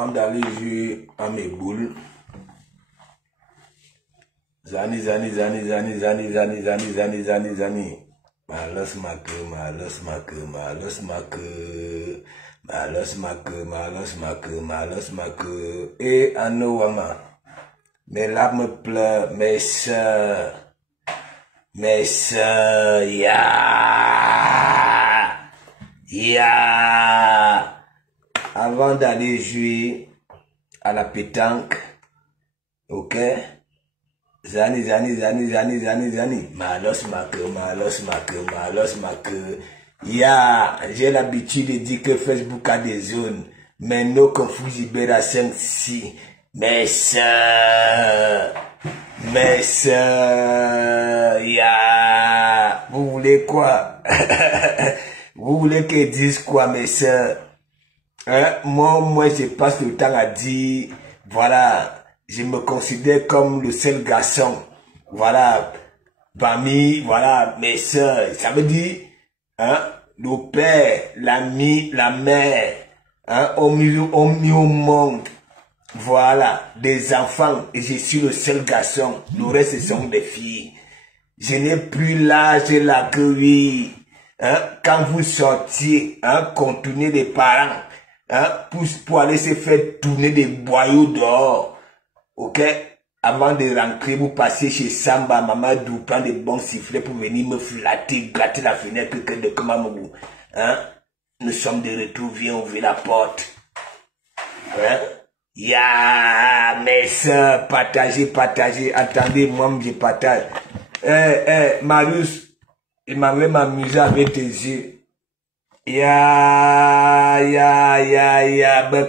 avant d'aller jouer à mes boules. Zani. Malos make. Et Anouama. Mes larmes pleurent, mes sœurs, ya. Avant d'aller jouer à la pétanque, ok? Zani. Malos make. Ya, j'ai l'habitude de dire que Facebook a des zones, mais nos confus Ibera 5-6. Mes sœurs, ya. Vous voulez quoi? Vous voulez qu'ils disent quoi, mes sœurs? Hein? Moi, je passe le temps à dire, voilà, je me considère comme le seul garçon. Voilà, parmi, voilà, mes sœurs. Ça veut dire, hein, le père, l'ami, la mère, hein, ont mis au monde. Voilà, des enfants, et je suis le seul garçon. Le reste, ce sont des filles. Je n'ai plus l'âge là que oui. Hein, quand vous sortiez, hein, contourner les parents, hein, pour aller se faire tourner des boyaux dehors, ok? Avant de rentrer, vous passez chez Samba, Mamadou, prendre des bons sifflets pour venir me flatter, gratter la fenêtre de Kamamou. Hein? Nous sommes de retour, viens ouvrir la porte. Hein? Ya, mes soeurs, partagez. Attendez, moi, je partage. Marius, il m'avait m'amusé avec tes yeux. Ya,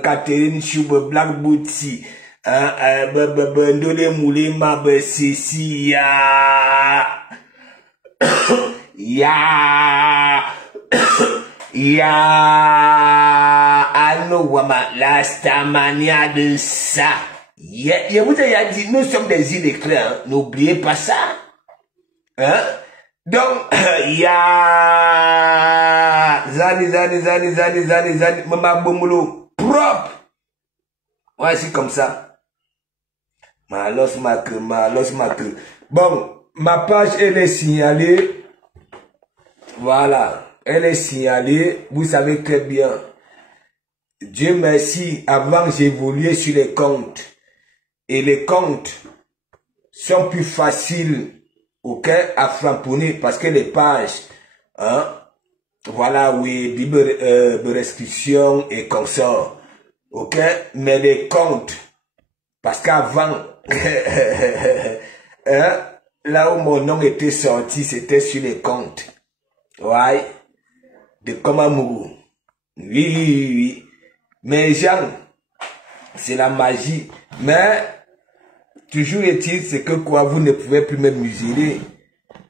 Catherine Choube, Black Booty. Ndole moulé ma sisi, ya. Wama, la stamania de ça. Je vous ai dit, nous sommes des îles éclairs, hein? N'oubliez pas ça. Hein? Donc, Zani, Mama Bomulo, propre. Ouais, c'est comme ça. Malos make. Bon, ma page, elle est signalée. Voilà. Elle est signalée, vous savez très bien. Dieu merci, avant j'évoluais sur les comptes. Et les comptes sont plus faciles, ok, à framponner parce que les pages, hein, voilà, oui, Bible, restriction et consorts, ok, mais les comptes, parce qu'avant, hein, là où mon nom était sorti, c'était sur les comptes, ouais. De Kamamou. Oui. Mais Jean, c'est la magie. Mais, toujours est-il, c'est que quoi, vous ne pouvez plus me mesurer.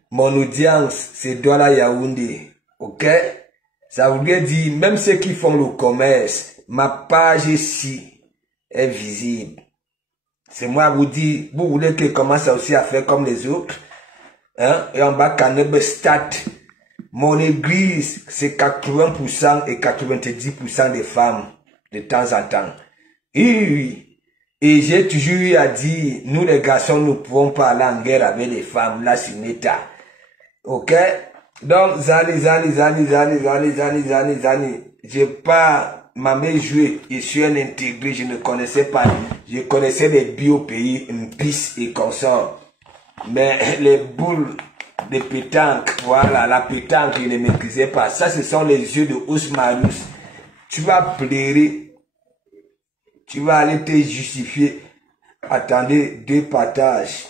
Mon audience, c'est Douala Yaoundé. Ok? Ça voudrait dire, même ceux qui font le commerce, ma page ici est visible. C'est moi vous dire, vous voulez que commence aussi à faire comme les autres? Hein? Et en bas, Canebe Stat. Mon église, c'est 80% et 90% des femmes, de temps en temps. Oui. Et j'ai toujours eu à dire, nous les garçons, nous ne pouvons pas aller en guerre avec les femmes, là, c'est méta. Ok? Donc, Zani. J'ai pas, maman joué, je suis un intégré, je ne connaissais pas. Je connaissais les bio-pays, une piste et consorts. Mais les boules de pétanque, voilà, la pétanque, je ne maîtrisais pas. Ça, ce sont les yeux de Ousmarus. Tu vas pleurer. Tu vas aller te justifier. Attendez, 2 partages.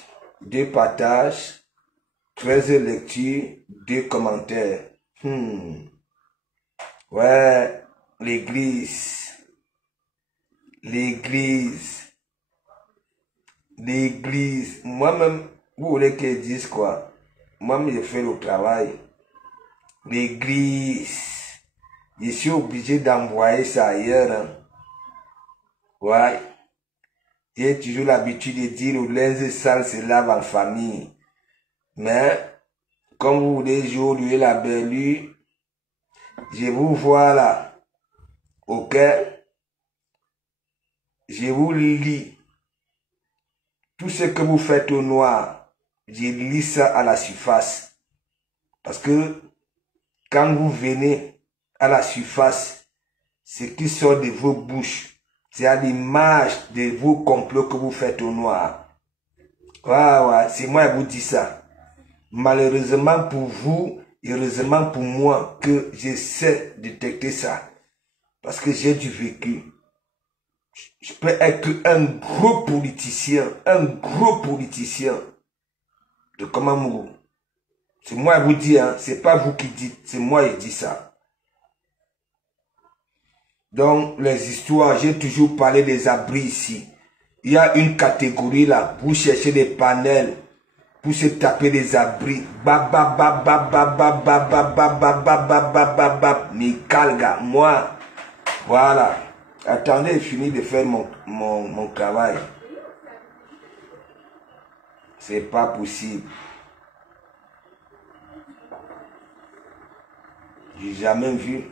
13 lectures, 2 commentaires. Ouais, l'église. Moi-même, vous voulez qu'ils disent quoi? Moi-même, je fais le travail. L'église. Je suis obligé d'envoyer ça ailleurs. Hein. Ouais. J'ai toujours l'habitude de dire le linge sale se lave en famille. Mais, comme vous voulez jouer la belle, je vous vois là. Ok? je vous lis tout ce que vous faites au noir. Je lis ça à la surface. Parce que quand vous venez à la surface, ce qui sort de vos bouches, c'est à l'image de vos complots que vous faites au noir. Ouais, c'est moi qui vous dis ça. Malheureusement pour vous, et heureusement pour moi, que je sais détecter ça. Parce que j'ai du vécu. Je peux être un gros politicien de Kamamourou. C'est moi qui vous dis, hein, c'est pas vous qui dites, c'est moi qui dis ça. Donc, les histoires, j'ai toujours parlé des abris ici. Il y a une catégorie là, vous cherchez des panels, pour se taper des abris. Mikalga, moi, voilà. Attendez, je finis de faire mon travail. C'est pas possible. J'ai jamais vu.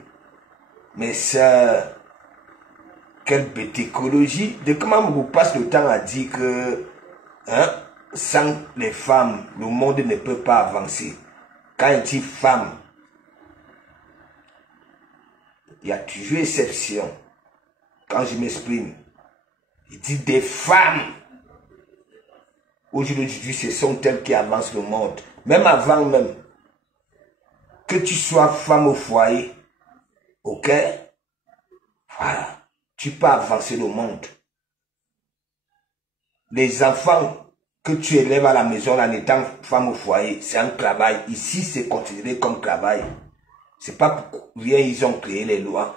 Mais ça, quelle bête écologie. De comment vous passe le temps à dire que hein, sans les femmes, le monde ne peut pas avancer. Quand il dit femme, il y a toujours exception. Quand je m'exprime, il dit des femmes. Aujourd'hui, ce sont elles qui avancent le monde. Même avant même. Que tu sois femme au foyer. Ok? Voilà. Tu peux avancer le monde. Les enfants que tu élèves à la maison en étant femme au foyer, c'est un travail. Ici, c'est considéré comme travail. C'est pas pour rien ils ont créé les lois.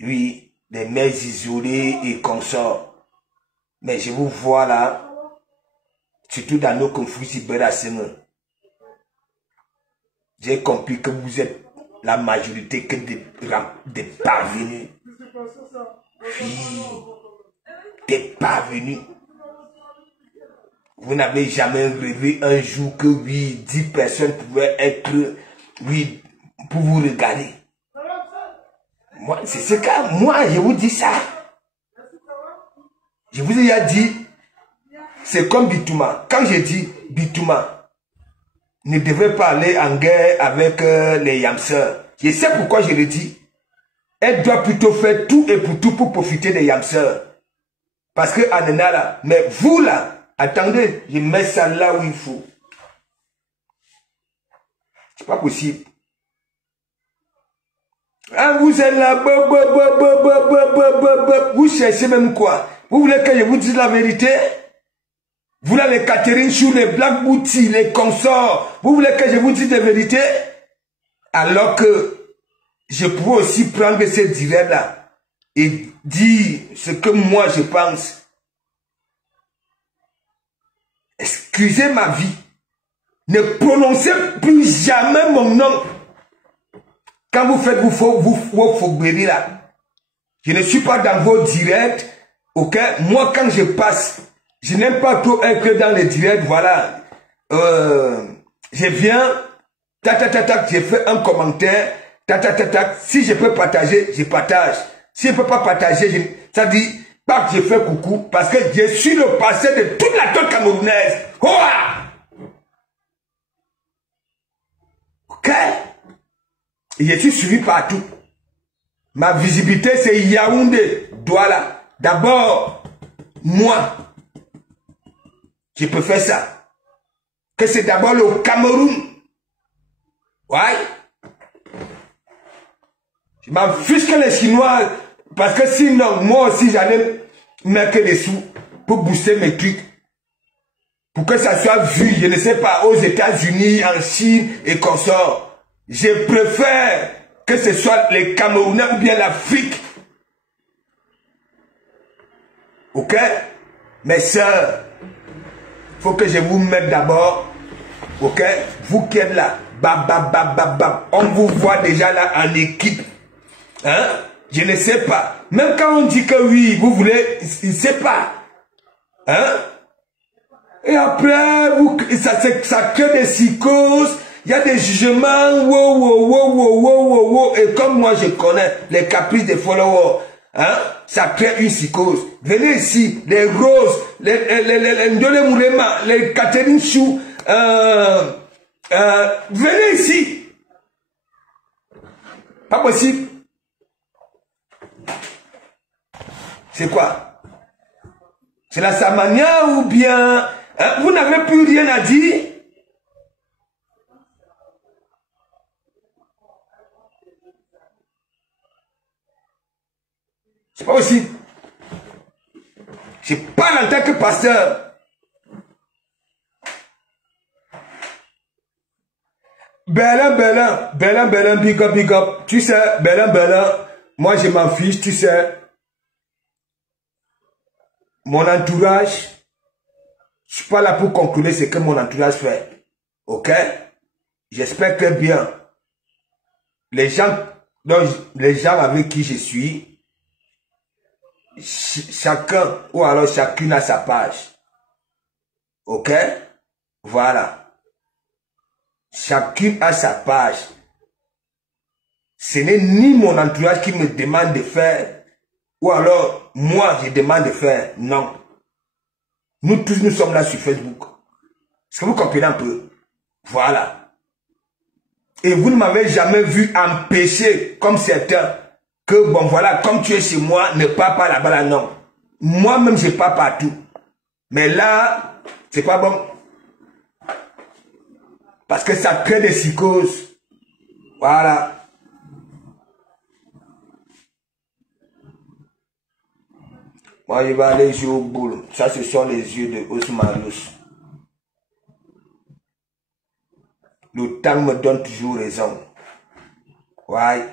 Oui, des mères isolées et consorts. Mais je vous vois là, surtout dans nos conflits cyberasséments. J'ai compris que vous êtes la majorité que des parvenus. Oui, des parvenus. Vous n'avez jamais rêvé un jour que oui, 10 personnes pouvaient être, oui, pour vous regarder. Moi, c'est ce cas, moi, je vous dis ça. Je vous ai déjà dit, c'est comme Bitouma. Quand je dis Bitouma, ne devait pas aller en guerre avec les Yamseurs. Je sais pourquoi je le dis. Elle doit plutôt faire tout et pour tout pour profiter des Yamseurs. Parce que Anena là, mais vous là, attendez, je mets ça là où il faut. C'est pas possible. Ah, vous êtes là, vous cherchez même quoi? Vous voulez que je vous dise la vérité? Vous voulez les Catherine Chou, les Black Booty, les consorts? Vous voulez que je vous dise la vérité? Alors que je pourrais aussi prendre ces directs-là et dire ce que moi je pense. Excusez ma vie. Ne prononcez plus jamais mon nom. Quand vous faites vos fourberies là, je ne suis pas dans vos directs, ok? Moi, quand je passe, je n'aime pas trop être dans les directs, voilà. Je viens, j'ai fait un commentaire, si je peux partager, je partage. Si je ne peux pas partager, ça dit, pas que je fais coucou, parce que je suis le passé de toute la côte camerounaise. Hoa! Ok? Et je suis suivi partout. Ma visibilité, c'est Yaoundé, Douala. D'abord, moi, je peux faire ça. Que c'est d'abord le Cameroun. Ouais. Je m'en fiche que les Chinois, parce que sinon, moi aussi, j'allais mettre des sous pour booster mes trucs. Pour que ça soit vu, je ne sais pas, aux États-Unis, en Chine et consorts. Je préfère que ce soit les Camerounais ou bien l'Afrique. Ok? Mes sœurs, il faut que je vous mette d'abord. Ok? Vous qui êtes là. On vous voit déjà là en équipe. Hein? Je ne sais pas. Même quand on dit que oui, vous voulez, il ne sait pas. Hein? Et après, ça crée des psychoses. Il y a des jugements, et comme moi je connais les caprices des followers, hein, ça crée une psychose. Venez ici, les Roses, les Ndole Moulema, les Catherine Chou, venez ici. Pas possible. C'est quoi? C'est la Samania ou bien... Hein, vous n'avez plus rien à dire? C'est pas possible. Je parle en tant que pasteur. Berlin, big up, big up. Tu sais, Berlin, moi je m'en fiche, tu sais. Mon entourage, je suis pas là pour conclure ce que mon entourage fait. Ok? J'espère que bien. Les gens avec qui je suis, chacun ou alors chacune a sa page. Ok? Voilà. Chacune a sa page. Ce n'est ni mon entourage qui me demande de faire, ou alors moi je demande de faire. Non. Nous tous nous sommes là sur Facebook. Est-ce que vous comprenez un peu? Voilà. Et vous ne m'avez jamais vu empêcher, comme certains, que bon voilà, comme tu es chez moi, ne pars pas là-bas là, non. Moi-même je pars partout. Mais là, c'est pas bon. Parce que ça crée des psychoses. Voilà. Moi, je vais aller jouer au boule. Ça, ce sont les yeux de Osmanus. Le temps me donne toujours raison. Ouais.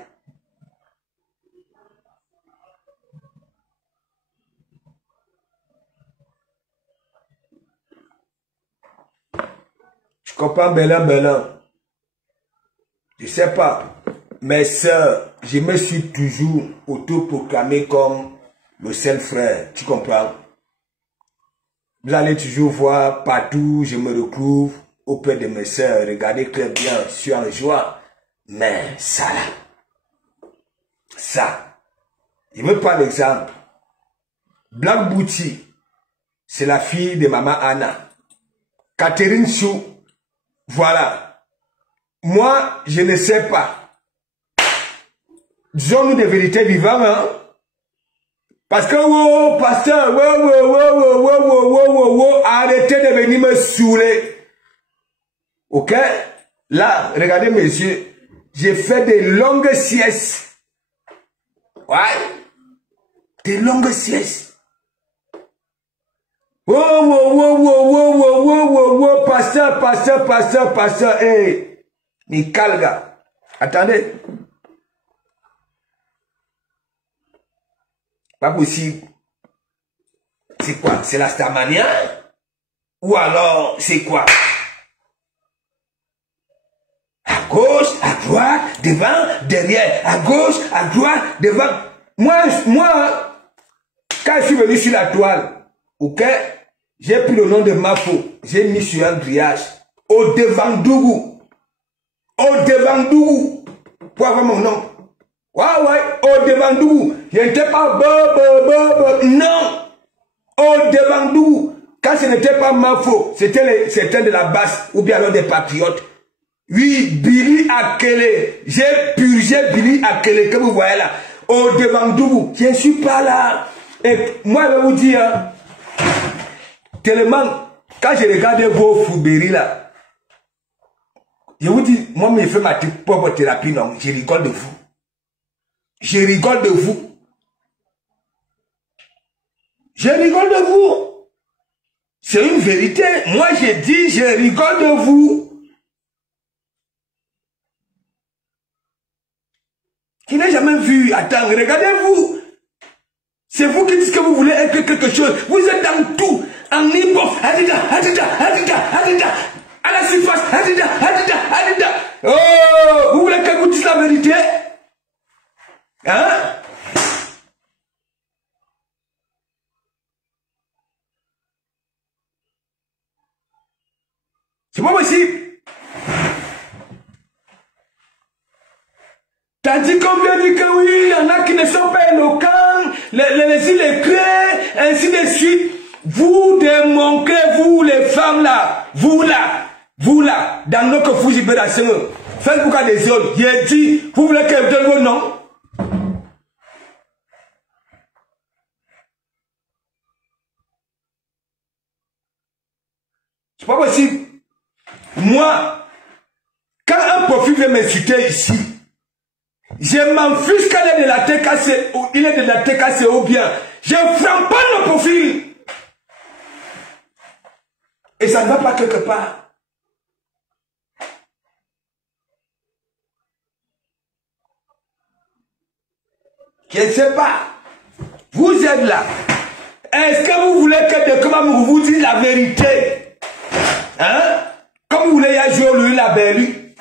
Je comprends Berlin. Je sais pas. Mes sœurs, je me suis toujours autoproclamé comme le seul frère. Tu comprends? Vous allez toujours voir partout, je me retrouve auprès de mes sœurs. Regardez très bien, je suis en joie. Mais ça là, ça, je me prends l'exemple. Black Booty, c'est la fille de maman Anna. Catherine Chou, voilà. Moi, je ne sais pas. Disons-nous des vérités vivantes, hein? Parce que, oh, pasteur, arrêtez de venir me saouler. Ok? Là, regardez mes yeux. J'ai fait des longues siestes. Ouais? Des longues siestes. Pasteur, hey. Nikalga. Attendez. Pas possible. C'est quoi? C'est la Starmania? Ou alors, c'est quoi? À gauche, à droite, devant, derrière. À gauche, à droite, devant. Moi, quand je suis venu sur la toile, ok, j'ai pris le nom de Mafo. J'ai mis sur un grillage. Au devant Dougou. Au devant Dougou. Pour avoir mon nom. Ouais, au devant Dougou. Je n'étais pas non. Au devant Dougou. Quand ce n'était pas Mafo, c'était certains de la basse ou bien alors des patriotes. Oui, Billy Akele. J'ai purgé Billy Akele que vous voyez là. Au devant Dougou. Je ne suis pas là. Et moi, je vais vous dire, tellement, quand je regarde vos fourberies là, je vous dis, moi, je fais ma propre thérapie, non, je rigole de vous. Je rigole de vous. Je rigole de vous. C'est une vérité. Moi, je dis, je rigole de vous. Qui n'a jamais vu. Attends, regardez-vous. C'est vous qui dites que vous voulez être quelque chose. Vous êtes dans tout. En hip-hop. Adida. À la surface. Adida. Oh, vous voulez que je vous dise la vérité? Hein? C'est pas possible. Tandis qu'on vient dire que oui, il y en a qui ne sont pas éloquents, les clés, ainsi de suite. Vous démontrez, vous les femmes là, vous là, dans notre libération, faites pourquoi des autres. J'ai dit, vous voulez que je donne vos noms? C'est pas possible. Moi, quand un profil vient m'insulter ici, je m'en fiche qu'elle est de la TKC ou il est de la TKC ou bien. Je frappe pas le profil. Et ça ne va pas quelque part. Je ne sais pas. Vous êtes là. Est-ce que vous voulez que comment vous dites la vérité? Hein? Comme vous voulez jouer lui la belle.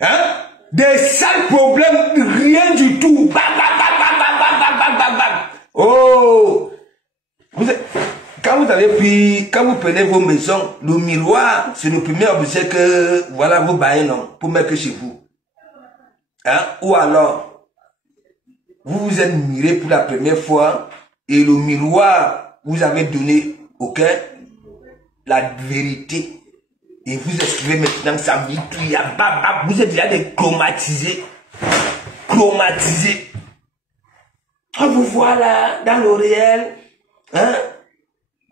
Hein? Des sales problèmes, rien du tout. Bam, bam, bam, bam, bam, bam, bam, bam, bam. Oh! Quand vous prenez vos maisons, le miroir, c'est le premier objet que, voilà, vous baillez, non, pour mettre chez vous. Hein? Ou alors, vous vous êtes miré pour la première fois, et le miroir, vous avez donné, ok, la vérité. Et vous écrivez maintenant sa vie, vous êtes déjà des chromatisés. Chromatisés. On vous voit là, dans le réel. Hein?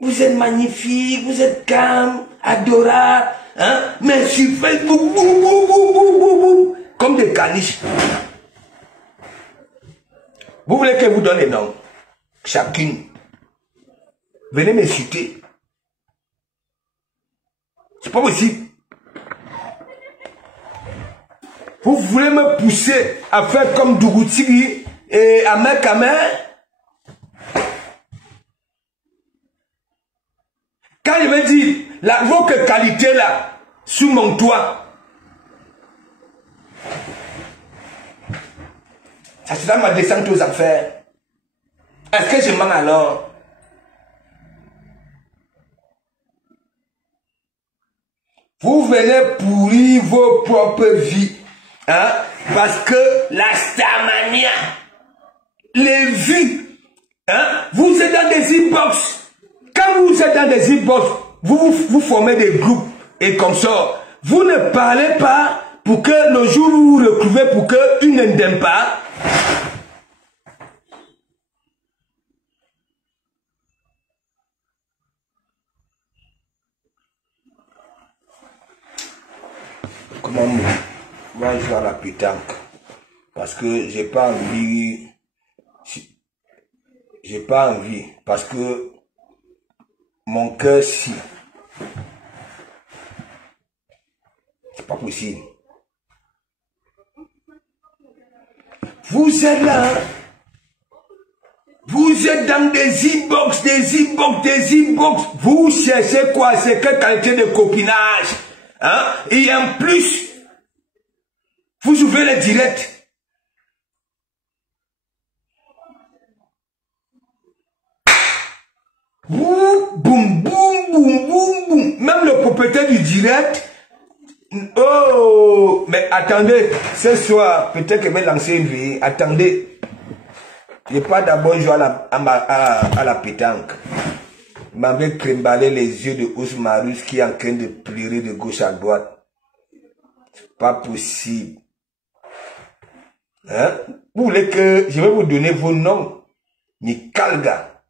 Vous êtes magnifique, vous êtes calme, adorable. Hein? Mais sur Facebook, boum, boum, boum, boum, boum, boum, comme des caniches. Vous voulez que je vous donne les noms? Chacune. Venez m'insulter. C'est pas possible. Vous voulez me pousser à faire comme Dougoutigui et Ahmed Kamer? Quand je vais dire votre qualité là, sous mon toit, ça sera ma descente aux affaires. Est-ce que je mens alors? Vous venez pourrir vos propres vies. Hein? Parce que la starmania, les vues, hein? Vous êtes dans des inbox. Quand vous êtes dans des inbox, vous formez des groupes et comme ça, vous ne parlez pas pour que le jour où vous vous retrouvez pour qu'ils ne t'aiment pas. Comment moi je joue à la pétanque parce que j'ai pas envie, parce que mon cœur si c'est pas possible. Vous êtes là, vous êtes dans des inbox, vous cherchez quoi? C'est quelle qualité de copinage? Hein? Et en plus, vous ouvrez les directs. Boum, boum, boum, boum, boum, boum. Même le propriétaire du direct. Oh, mais attendez, ce soir, peut-être que je vais lancer une vie. Attendez. Je n'ai pas d'abord joué à la pétanque. Il m'avait cremballé les yeux de Ousmarus qui est en train de pleurer de gauche à droite. C'est pas possible. Hein? Vous voulez que je vais vous donner vos noms? Nikalga.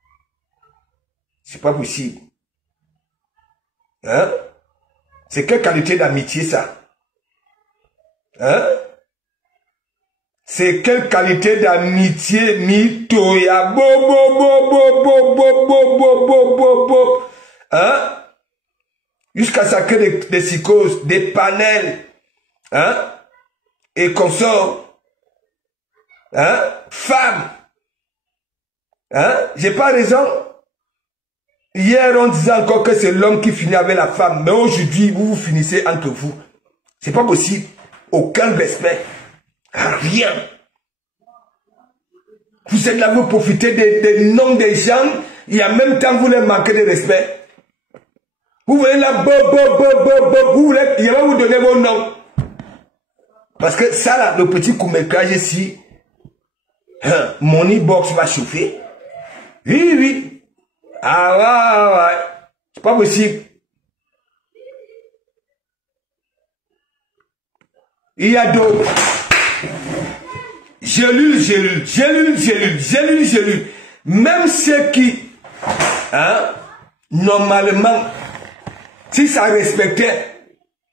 C'est pas possible. Hein? C'est quelle qualité d'amitié ça? Hein? C'est quelle qualité d'amitié? Mitoya. Bo, bo, bo, bo, bo, bo, bo, bo, bo, bo, bo. Hein? Jusqu'à ça que des psychoses, des panels. Hein? Et consorts. Hein? Femmes. Hein? J'ai pas raison. Hier, on disait encore que c'est l'homme qui finit avec la femme. Mais aujourd'hui, vous finissez entre vous. C'est pas possible. Aucun respect. Rien. Vous êtes là, vous profitez des noms des gens. Et en même temps, vous les manquez de respect. Vous voulez là, vous voulez, il va vous donner vos noms. Parce que ça, là, le petit court-métrage ici, mon e-box va chauffer. Oui, oui. Ah ouais. C'est pas possible. Il y a d'autres. J'ai lu. Même ceux qui, normalement, si ça respectait,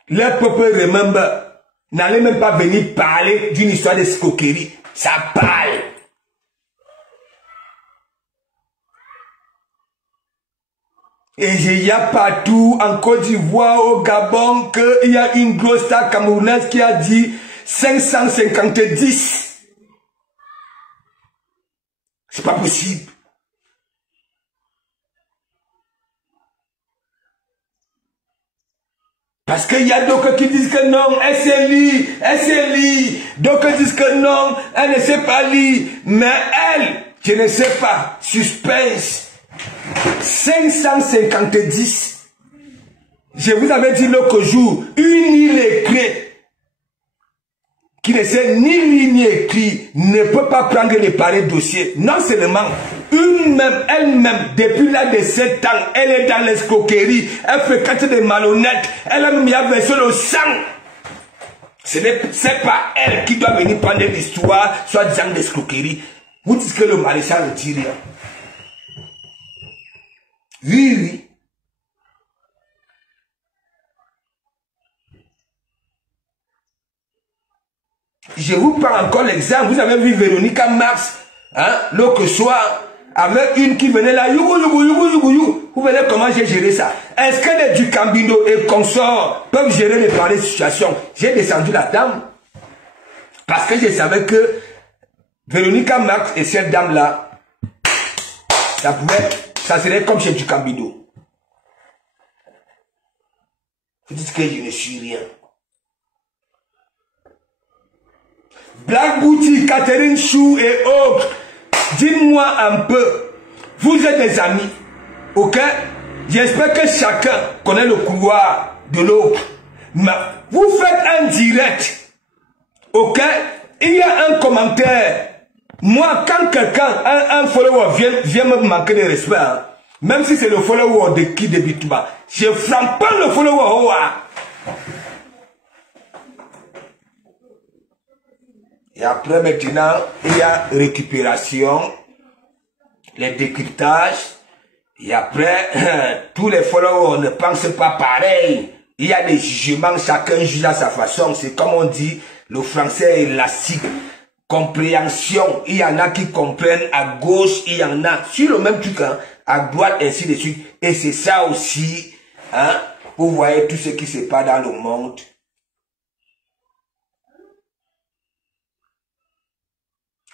leur peuple remember, n'allait même pas venir parler d'une histoire de escroquerie. Ça parle. Et il y a partout, en Côte d'Ivoire, au Gabon, qu'il y a une grosse star camerounaise qui a dit 550. C'est pas possible. Parce qu'il y a d'autres qui disent que non, elle sait lire. D'autres disent que non, elle ne sait pas lire. Mais elle, je ne sais pas, suspense. 550. Je vous avais dit l'autre jour, une illettrée qui ne sait ni lire ni écrire ne peut pas prendre les pareils dossiers. Non seulement, elle-même, depuis l'âge de 7 ans, elle est dans l'escroquerie, elle fréquente des malhonnêtes, elle a mis à verser le sang. Ce n'est pas elle qui doit venir prendre l'histoire, soit disant d'escroquerie. Vous dites que le maréchal ne dit rien. Oui. Je vous prends encore l'exemple. Vous avez vu Véronica Mars, l'autre soir, avec une qui venait là, you. Vous verrez comment j'ai géré ça. Est-ce que les Dukambino et consorts peuvent gérer les pareilles situations? J'ai descendu la dame. Parce que je savais que Véronica Mars et cette dame-là, ça serait comme chez Dukambino. Vous dites que je ne suis rien. Black Booty, Catherine Chou et autres, dites-moi un peu, vous êtes des amis, ok? J'espère que chacun connaît le couloir de l'autre. Mais vous faites un direct, ok? Il y a un commentaire. Moi, quand quelqu'un, un follower vient me manquer de respect, même si c'est le follower de qui débute pas, je frappe pas le follower. Et après maintenant, il y a récupération, les décryptages, et après, tous les followers ne pensent pas pareil. Il y a des jugements, chacun juge à sa façon. C'est comme on dit, le français est élastique. Compréhension, il y en a qui comprennent à gauche, il y en a sur le même truc, à droite, ainsi de suite. Et c'est ça aussi, vous voyez tout ce qui se passe dans le monde.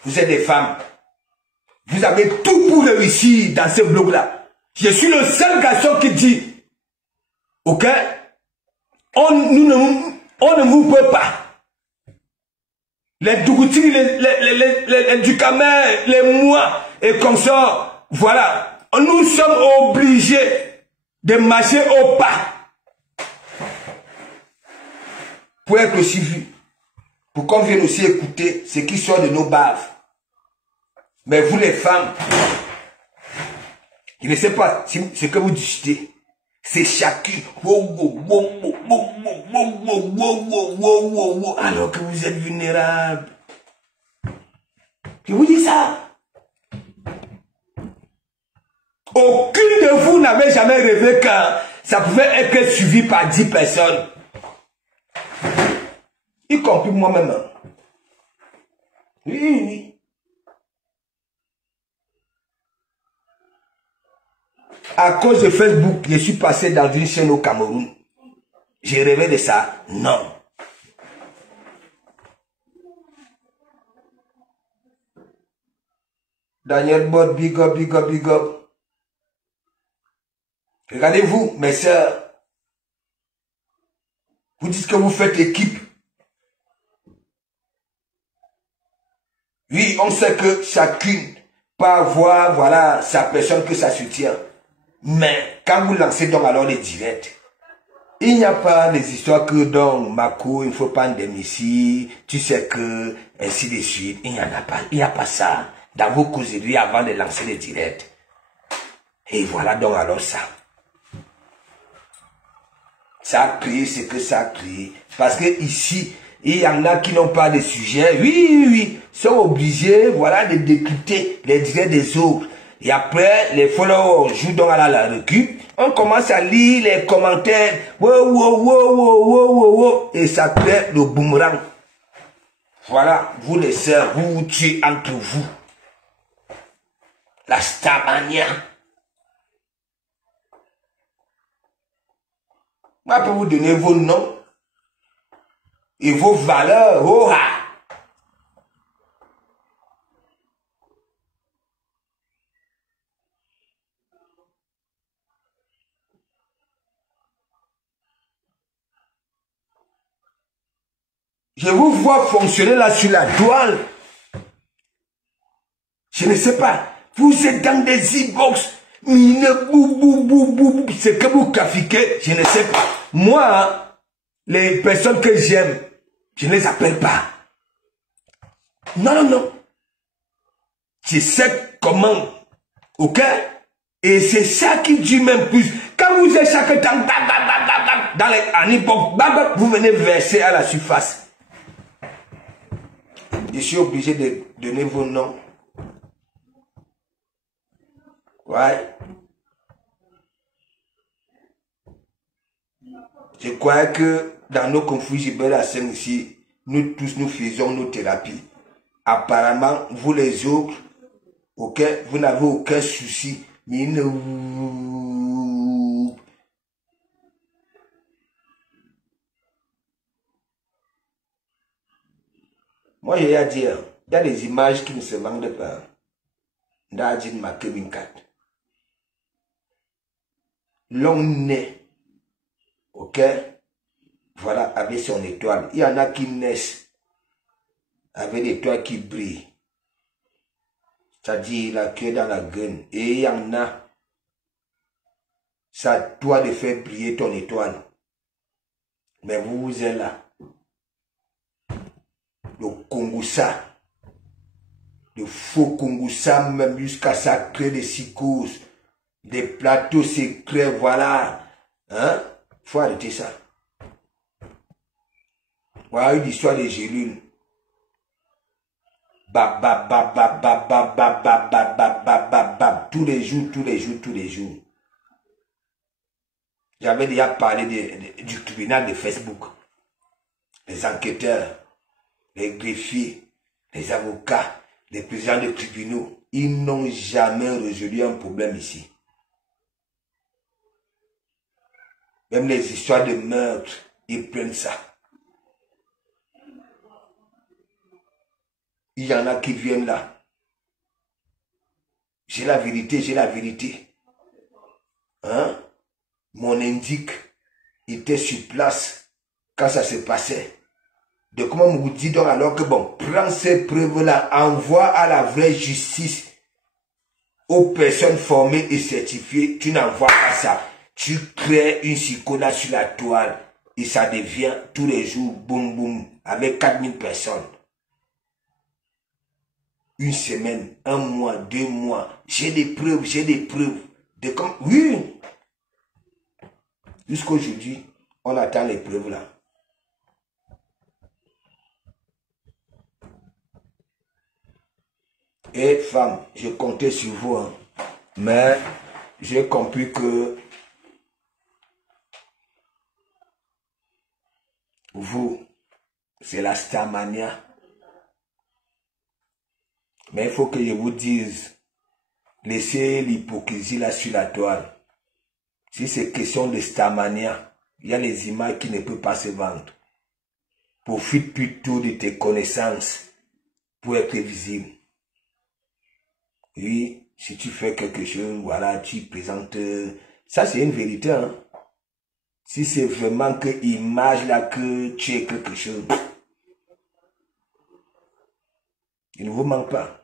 Vous êtes des femmes. Vous avez tout pour réussir dans ce blog-là. Je suis le seul garçon qui dit, ok, on ne vous peut pas. Les Dougouti, les Ducamer, les Mois, et comme ça, voilà. Nous sommes obligés de marcher au pas pour être suivis. Pour qu'on vienne aussi écouter ce qui sort de nos baves. Mais vous les femmes, je ne sais pas ce que vous digitez. C'est chacune. Alors que vous êtes vulnérable. Je vous dis ça. Aucune de vous n'avait jamais rêvé que ça pouvait être suivi par 10 personnes. Y compris moi-même. Oui. À cause de Facebook, je suis passé dans une chaîne au Cameroun. J'ai rêvé de ça? Non. Daniel Bot, big up. Regardez-vous, mes sœurs. Vous dites que vous faites équipe. Oui, on sait que chacune peut avoir, voilà, sa personne que ça soutient. Mais quand vous lancez donc alors les directs, Il n'y a pas des histoires que dans Mako, il ne faut pas ici, tu sais que, ainsi de suite. Il n'y en a pas. Il n'y a pas ça dans vos causeries avant de lancer les directs. Et voilà donc alors ça. Ça a créé ce que ça a créé. Parce que ici, il y en a qui n'ont pas de sujet. Oui, sont obligés, voilà, de décrypter les directs des autres. Et après, les followers jouent donc à la récup. On commence à lire les commentaires. Wow. Et ça crée le boomerang. Voilà, vous les sœurs, vous vous tuez entre vous. La starmania. Moi, je peux vous donner vos noms et vos valeurs. Oh, ah. Je vous vois fonctionner là sur la toile. Je ne sais pas. Vous êtes dans des e-box. C'est que vous trafiquez. Je ne sais pas. Moi, les personnes que j'aime, je ne les appelle pas. Non. Je sais comment. Ok? Et c'est ça qui dit même plus. Quand vous êtes chaque temps, dans les e-box, vous venez verser à la surface. Je suis obligé de donner vos noms. Ouais. Je crois que dans nos conflits GBL5 ici, nous tous nous faisons nos thérapies. Apparemment, vous les autres, ok, vous n'avez aucun souci. Mais moi, j'ai à dire, il y a des images qui ne se vendent pas. Dans ma Keminkat. L'homme naît, ok, voilà, avec son étoile. Il y en a qui naissent avec l'étoile qui brille. C'est-à-dire la queue dans la gueule. Et il y en a, c'est à toi de faire briller ton étoile. Mais vous êtes là. Le Kongoussa. Le faux Kongoussa, même jusqu'à ça crée des psychoses. Des plateaux secrets, voilà. Hein? Faut arrêter ça. Voilà une histoire de gélules. Tous les jours. J'avais déjà parlé du tribunal de Facebook. Les enquêteurs, les greffiers, les avocats, les présidents de tribunaux, ils n'ont jamais résolu un problème ici. Même les histoires de meurtre, ils prennent ça. Il y en a qui viennent là. J'ai la vérité. Hein? Mon indique était sur place quand ça se passait. De comment vous dites donc alors que bon, prends ces preuves-là, envoie à la vraie justice aux personnes formées et certifiées. Tu n'envoies pas ça. Tu crées une psychose sur la toile et ça devient tous les jours boum boum avec 4000 personnes. Une semaine, un mois, 2 mois. J'ai des preuves. De comme, oui. Jusqu'aujourd'hui, on attend les preuves là. Et femme, je comptais sur vous. Hein. Mais j'ai compris que vous, c'est la starmania. Mais il faut que je vous dise, laissez l'hypocrisie là sur la toile. Si c'est question de starmania, il y a les images qui ne peuvent pas se vendre. Profite plutôt de tes connaissances pour être visible. Oui, si tu fais quelque chose, voilà, tu présentes... ça, c'est une vérité. Hein? Si c'est vraiment que image là que tu es quelque chose, il ne vous manque pas.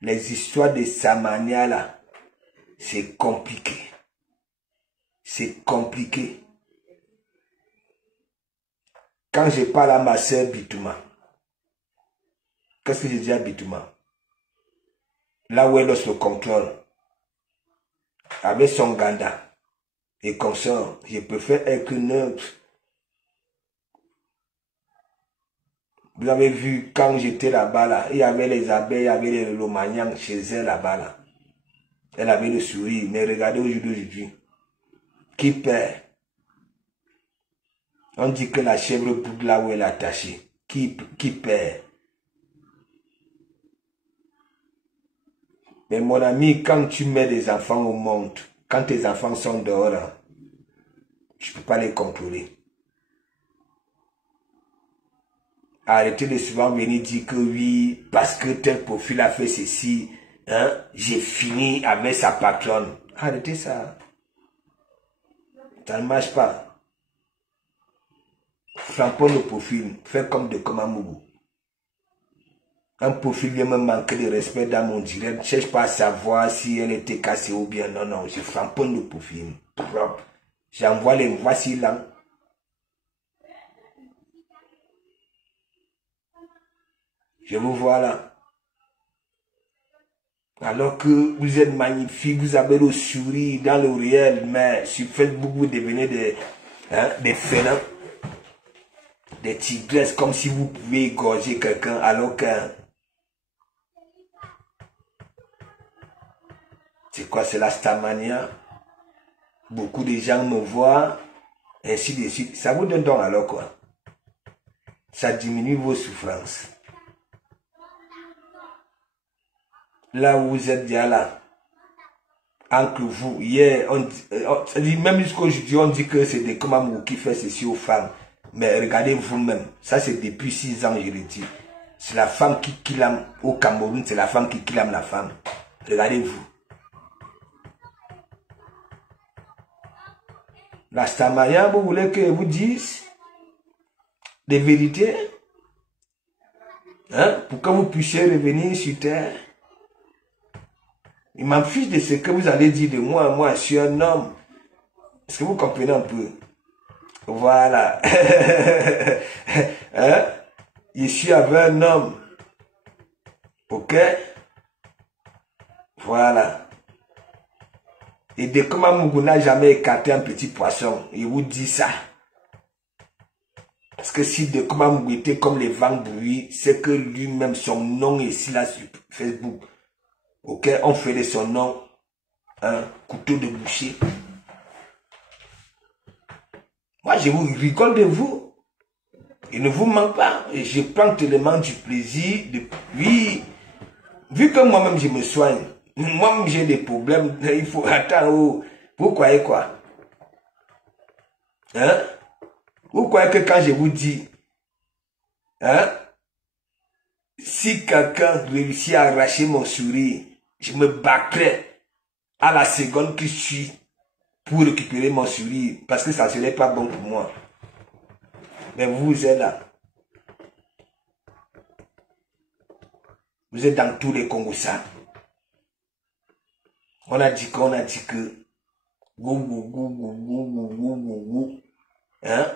Les histoires de Samania là, c'est compliqué. C'est compliqué. quand je parle à ma soeur Bitouma, qu'est-ce que je dis à Bitouma? Là où elle se contrôle, avec son ganda et consort, je préfère être neutre. Vous avez vu, quand j'étais là-bas, là, il y avait les abeilles, il y avait les lomanians chez elle là-bas. Là. Elle avait le sourire, mais regardez aujourd'hui. Qui perd? On dit que la chèvre bouge là où elle est attachée. Qui perd? Mais mon ami, quand tu mets des enfants au monde, quand tes enfants sont dehors, je ne peux pas les contrôler. Arrêtez de souvent venir dire que oui, parce que tel profil a fait ceci, hein, j'ai fini avec sa patronne. Arrêtez ça. Ça ne marche pas. Frappons le profil, fais comme de Komamougou. Un profil vient me manquer de respect dans mon direct. Je ne cherche pas à savoir si elle était cassée ou bien non, non. Je framponne le profil propre. J'envoie les voici là. Je vous vois là. Alors que vous êtes magnifique, vous avez le sourire dans le réel, mais sur Facebook vous devenez des félins, des tigresses, comme si vous pouvez égorger quelqu'un alors que... C'est quoi? C'est la Starmania. Beaucoup de gens me voient, ainsi de suite. Ça vous donne donc alors quoi? Ça diminue vos souffrances. Là où vous êtes déjà là, entre vous, hier, même jusqu'aujourd'hui, on dit que c'est des Komamougou qui fait ceci aux femmes. Mais regardez vous-même, ça c'est depuis 6 ans, je le dis. C'est la femme qui kilame au Cameroun, c'est la femme qui kilame la femme. Regardez-vous. La Starmania, vous voulez que je vous dise des vérités, hein, pour que vous puissiez revenir sur terre. Il m'en fiche de ce que vous allez dire de moi. Moi, je suis un homme. Est-ce que vous comprenez un peu? Voilà. Hein? Je suis avec un homme. Ok? Voilà. Et de comment Mougou n'a jamais écarté un petit poisson. Il vous dit ça. Parce que si de comment Mougou était comme les vents bruits, c'est que lui-même, son nom est ici là sur Facebook. Ok, on fait de son nom un couteau de boucher. Moi, je vous rigole de vous. Il ne vous manque pas. Et je prends tellement du plaisir. Oui, vu que moi-même, je me soigne. Moi-même, j'ai des problèmes. Il faut attendre. Oh, vous croyez quoi? Hein? Vous croyez que quand je vous dis, hein, si quelqu'un réussit à arracher mon sourire, je me battrais à la seconde qui suit pour récupérer mon sourire parce que ça ne serait pas bon pour moi. Mais vous êtes là. Vous êtes dans tous les Congossas. On a dit qu'on a dit que hein?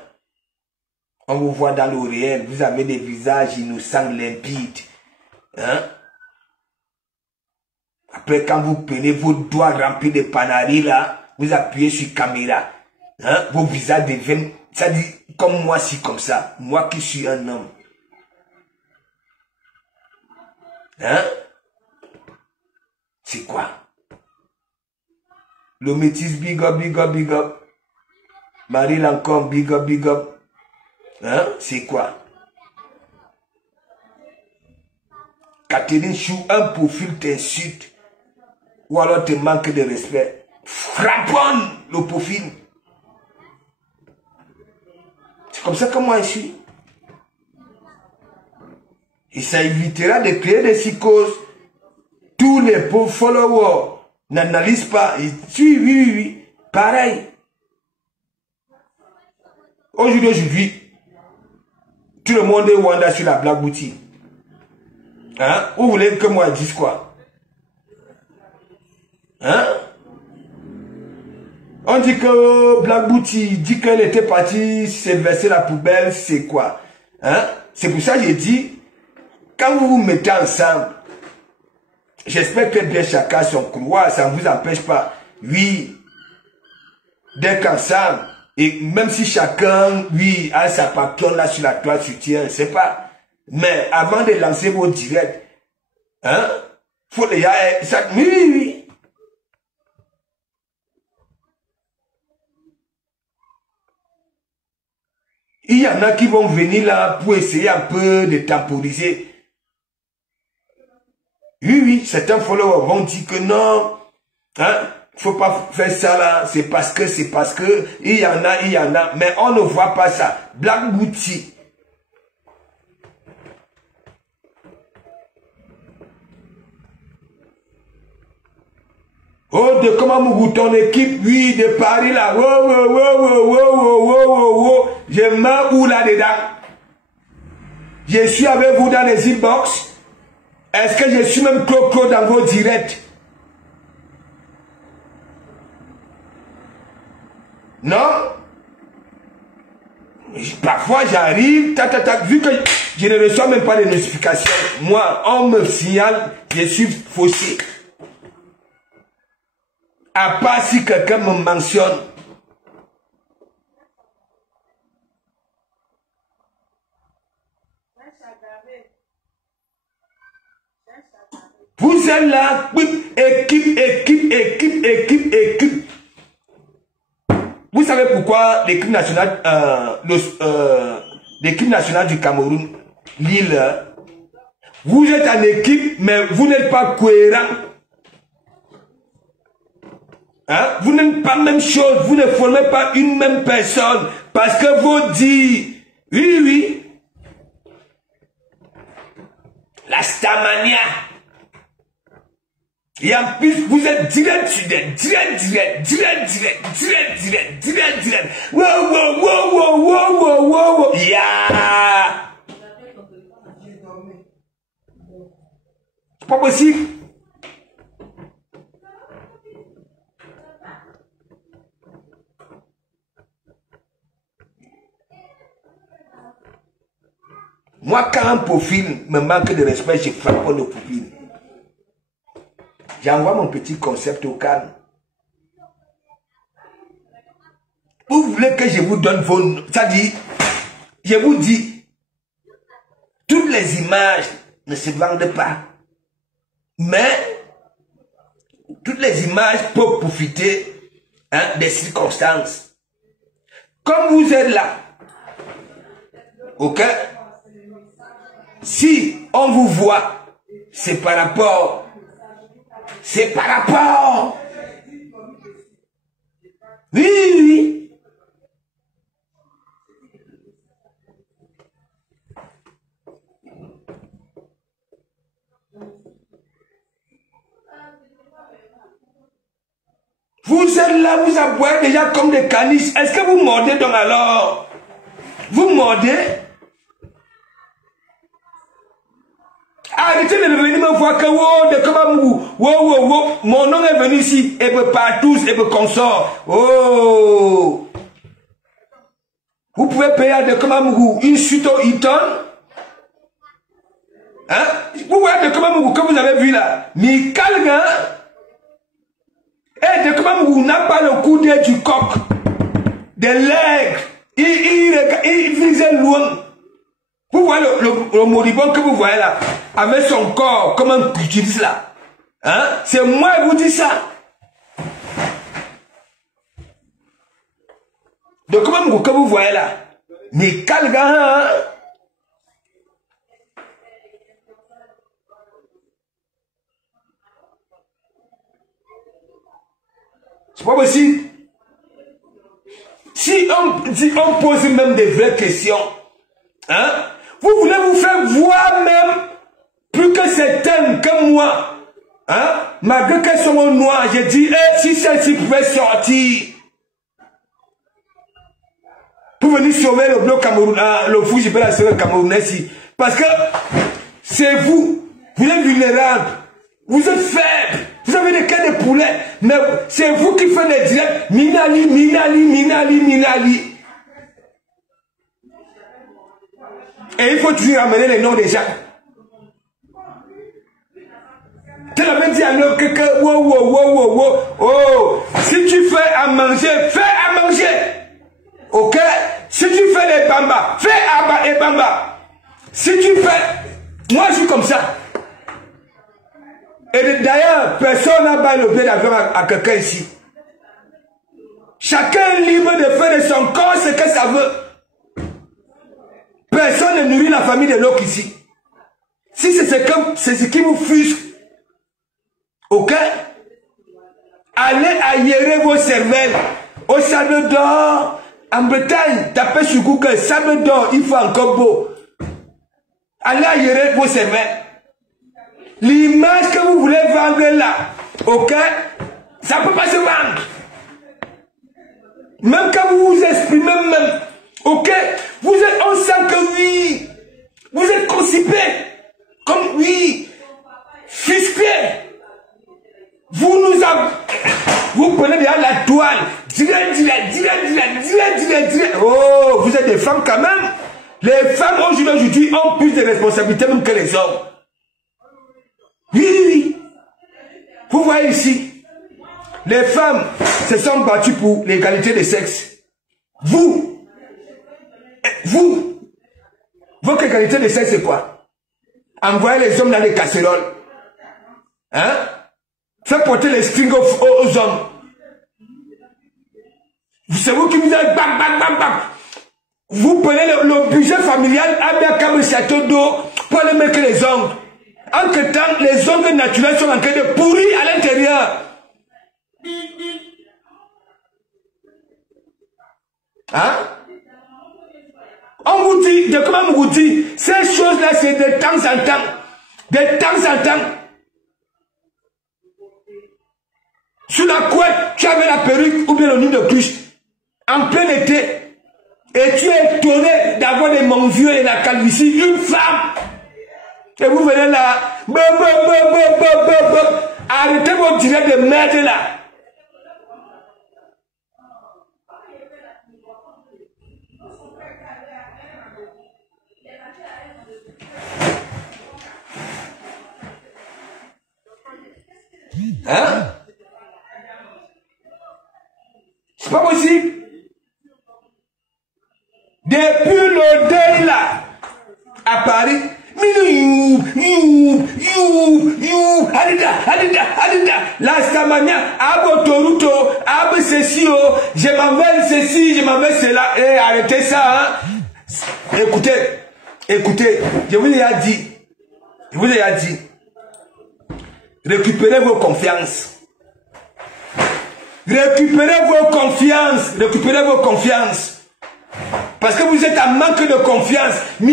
On vous voit dans le réel, vous avez des visages innocents, limpides. Hein? Après, quand vous prenez vos doigts remplis de panaris là, vous appuyez sur caméra. Hein? Vos visages deviennent, ça dit, comme moi, si comme ça. Moi qui suis un homme. Hein? C'est quoi? Le métis, big up, big up, big up. Marie Lancôme, big up, big up. Hein? C'est quoi? Catherine Chou, un profil t'insulte. Ou alors te manque de respect. Frappons le profil. C'est comme ça que moi je suis. Et ça évitera de créer des psychoses. Tous les pauvres followers n'analysent pas. Ils tuent, oui. Pareil. Aujourd'hui, tout le monde est Wanda sur la Black Boutique. Hein? Vous voulez que moi dise quoi? Hein? On on dit que Black Booty dit qu'elle était partie se verser la poubelle, c'est quoi? Hein? C'est pour ça que j'ai dit, quand vous vous mettez ensemble, j'espère que bien chacun son couloir, ça ne vous empêche pas, oui, d'être ensemble. Et même si chacun, oui, a sa patronne là sur la toile soutien, je ne sais pas. Mais avant de lancer vos directs, hein, faut les ça, oui. Il y en a qui vont venir là pour essayer un peu de temporiser. Oui, certains followers vont dire que non, hein, faut pas faire ça là, c'est parce que, il y en a, mais on ne voit pas ça. Black Booty. Oh, de comment Mougou, ton équipe, oui, de Paris là, je mets où là-dedans? Je suis avec vous dans les inbox. Est-ce que je suis même Coco dans vos directs? Non? Parfois j'arrive, vu que je ne reçois même pas de notifications. Moi, on me signale, je suis faussé. À part si quelqu'un me mentionne. Vous êtes là, équipe. Vous savez pourquoi l'équipe nationale, l'équipe nationale du Cameroun, Lille, vous êtes en équipe, mais vous n'êtes pas cohérent. Hein? Vous n'êtes pas la même chose, vous ne formez pas une même personne, parce que vous dites, oui, la Stamania. Et en plus, vous êtes direct. Wow. Yeah. C'est pas possible. Moi, quand un profil me manque de respect, je frappe le profil. J'envoie mon petit concept au calme. Vous voulez que je vous donne vos... Ça dit, je vous dis, toutes les images ne se vendent pas. Mais, toutes les images peuvent profiter, hein, des circonstances. Comme vous êtes là, ok? Si on vous voit, c'est par rapport... Oui. Vous êtes là, vous aboyez déjà comme des caniches. Est-ce que vous mordez donc alors? Vous mordez? Arrêtez de venir me voir que mon nom est venu ici, et be partout, et be consort. Oh! Vous pouvez payer de Kamamougou une suite au Eaton? Hein? Vous voyez de Kamamougou que vous avez vu là? Mais calme, et de Kamamougou n'a pas le coup d'œil du coq, de l'aigle. Il visait loin. Vous voyez le moribond que vous voyez là, avec son corps, comment il utilise là. Hein? C'est moi qui vous dis ça. Donc comment que vous voyez là. Mais quel gars, hein? C'est pas possible. Si on pose même des vraies questions, hein? Vous voulez vous faire voir même plus que certaines comme moi. Hein? Malgré qu'elles sont noires, j'ai dit, si celle-ci pouvait sortir pour venir sauver le bloc camerounais, le fou, je peux la sauver le Camerounais ici. Parce que c'est vous êtes vulnérable, vous êtes faible, vous avez des cas de poulet, mais c'est vous qui faites les directs. Minali, Minali, Minali, Minali. Et il faut toujours amener les noms des gens. Tu l'avais dit alors que oh, si tu fais à manger, fais à manger. Ok? Si tu fais les bambas, fais Abba et bamba. Si tu fais, moi je suis comme ça. Et d'ailleurs, personne n'a pas le bien d'avion à quelqu'un ici. Chacun est libre de faire de son corps ce que ça veut. Personne ne nourrit la famille de l'autre ici. Si c'est ce qui vous fusque, ok? Allez aérer vos cervelles au sable d'or. En Bretagne, tapez sur Google, sable d'or, il faut encore beau. Allez aérer vos cervelles. L'image que vous voulez vendre là, ok? Ça ne peut pas se vendre. Même quand vous vous exprimez même, ok? Vous êtes, on sent que oui, vous êtes constipé, comme oui, fisclé. Vous prenez déjà la toile, oh, vous êtes des femmes quand même. Les femmes aujourd'hui ont plus de responsabilités même que les hommes. Oui. Vous voyez ici, les femmes se sont battues pour l'égalité des sexes. Votre égalité des sexes c'est quoi? Envoyer les hommes dans les casseroles. Hein? Faire porter les strings aux hommes. C'est vous qui vous dites bam, bam, bam, bam. Vous prenez le budget familial à comme un château d'eau pour aller mettre les ongles. Entre temps, les ongles naturels sont en train de pourrir à l'intérieur. Hein? On vous dit, comment on vous dit, ces choses-là, c'est de temps en temps. De temps en temps. Sous la couette, tu avais la perruque ou bien le nid de cruche. En plein été. Et tu es étonné d'avoir des monvieux et la calvitie. Une femme. Et vous venez là. Arrêtez vos directs de merde là. Hein? C'est pas possible. Depuis le deuil là, à Paris, la Stamania, Abo Toruto, Abo Ceci, je m'en vais ceci, je m'en vais cela. Et arrêtez ça, hein. Écoutez, je vous ai dit, récupérez vos confiances. Récupérez vos confiances. Parce que vous êtes en manque de confiance. Oh,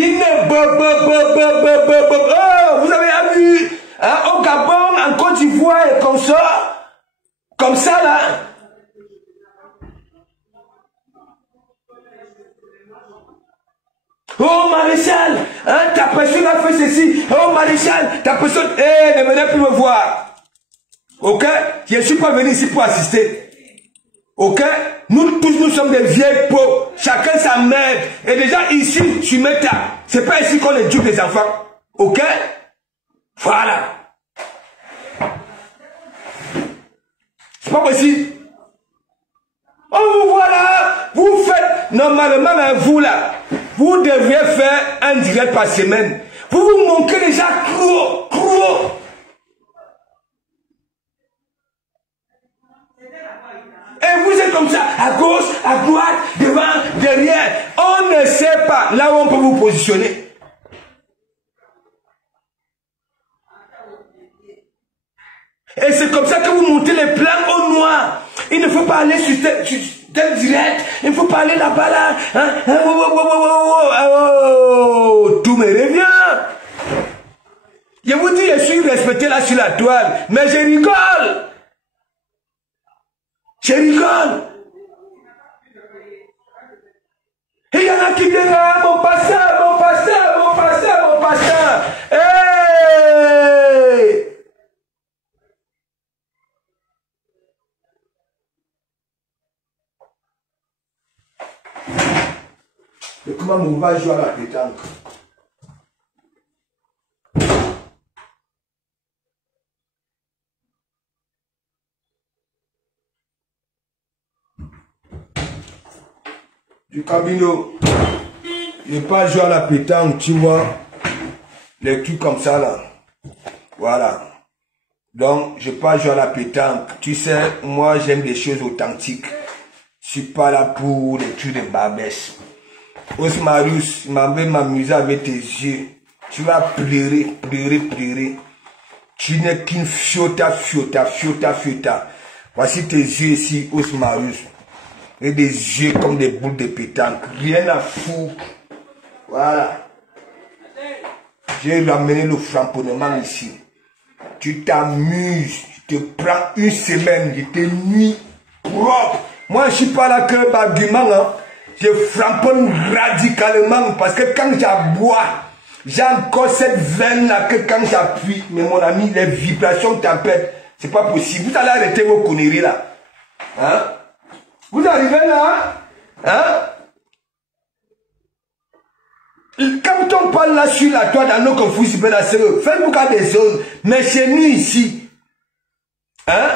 vous avez vu, hein, au Gabon, en Côte d'Ivoire et comme ça. Comme ça, là. Oh, maréchal, hein, ta personne a fait ceci. Oh, maréchal, ta personne... ne venez plus me voir. Ok? Je ne suis pas venu ici pour assister. Ok? Nous tous, nous sommes des vieilles peaux. Chacun sa mère. Et déjà ici, tu mets ta... C'est pas ici qu'on éduque les enfants. Ok? Voilà. C'est pas possible. Oh, voilà. Vous faites... Normalement, vous là, vous devriez faire un direct par semaine. Vous vous montrez déjà gros. Et vous êtes comme ça, à gauche, à droite, devant, derrière. On ne sait pas là où on peut vous positionner. Et c'est comme ça que vous montez les plans au noir. Il ne faut pas aller sur tel direct. Il ne faut pas aller là-bas là. Hein? Oh, tout me revient. Je vous dis, je suis respecté là sur la toile. Mais je rigole. Je rigole. Et il y en a qui disent, ah, mon pasteur. Hey! comment on va jouer à la pétanque. Du Camino, je pas jouer à la pétanque, tu vois, les trucs comme ça là. Voilà. Donc, je pas jouer à la pétanque. Tu sais, moi j'aime des choses authentiques. Je suis pas là pour les trucs de Barbès. Osmarus, ma mère m'amuser avec tes yeux. Tu vas pleurer, pleurer, pleurer. Tu n'es qu'une fiota, fiota, fiota, fiota. Voici tes yeux ici, Osmarus. Et des yeux comme des boules de pétanque. Rien à foutre. Voilà. J'ai ramené le framponnement ici. Tu t'amuses. Tu te prends une semaine. Je te nuis propre. Moi, je ne suis pas là que argument. Hein. Je framponne radicalement. Parce que quand j'aboie, j'ai encore cette veine-là que quand j'appuie. Mais mon ami, les vibrations tempêtent. C'est pas possible. Vous allez arrêter vos conneries là. Hein? Vous arrivez là, hein? Quand on parle là sur la toile dans nos conflits, faites-vous cas des choses, mais chez nous ici, hein?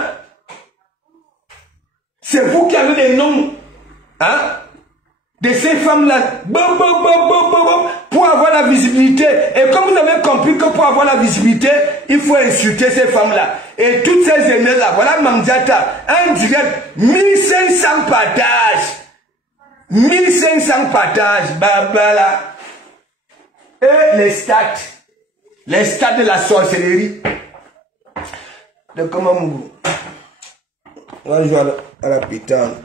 C'est vous qui avez des noms, hein? De ces femmes-là, pour avoir la visibilité. Et comme vous avez compris que pour avoir la visibilité, il faut insulter ces femmes-là. Et toutes ces aînés-là, voilà Mandiata, un direct, 1500 partages. 1500 partages, là. Et les stats de la sorcellerie. De comment on va jouer à la pétanque.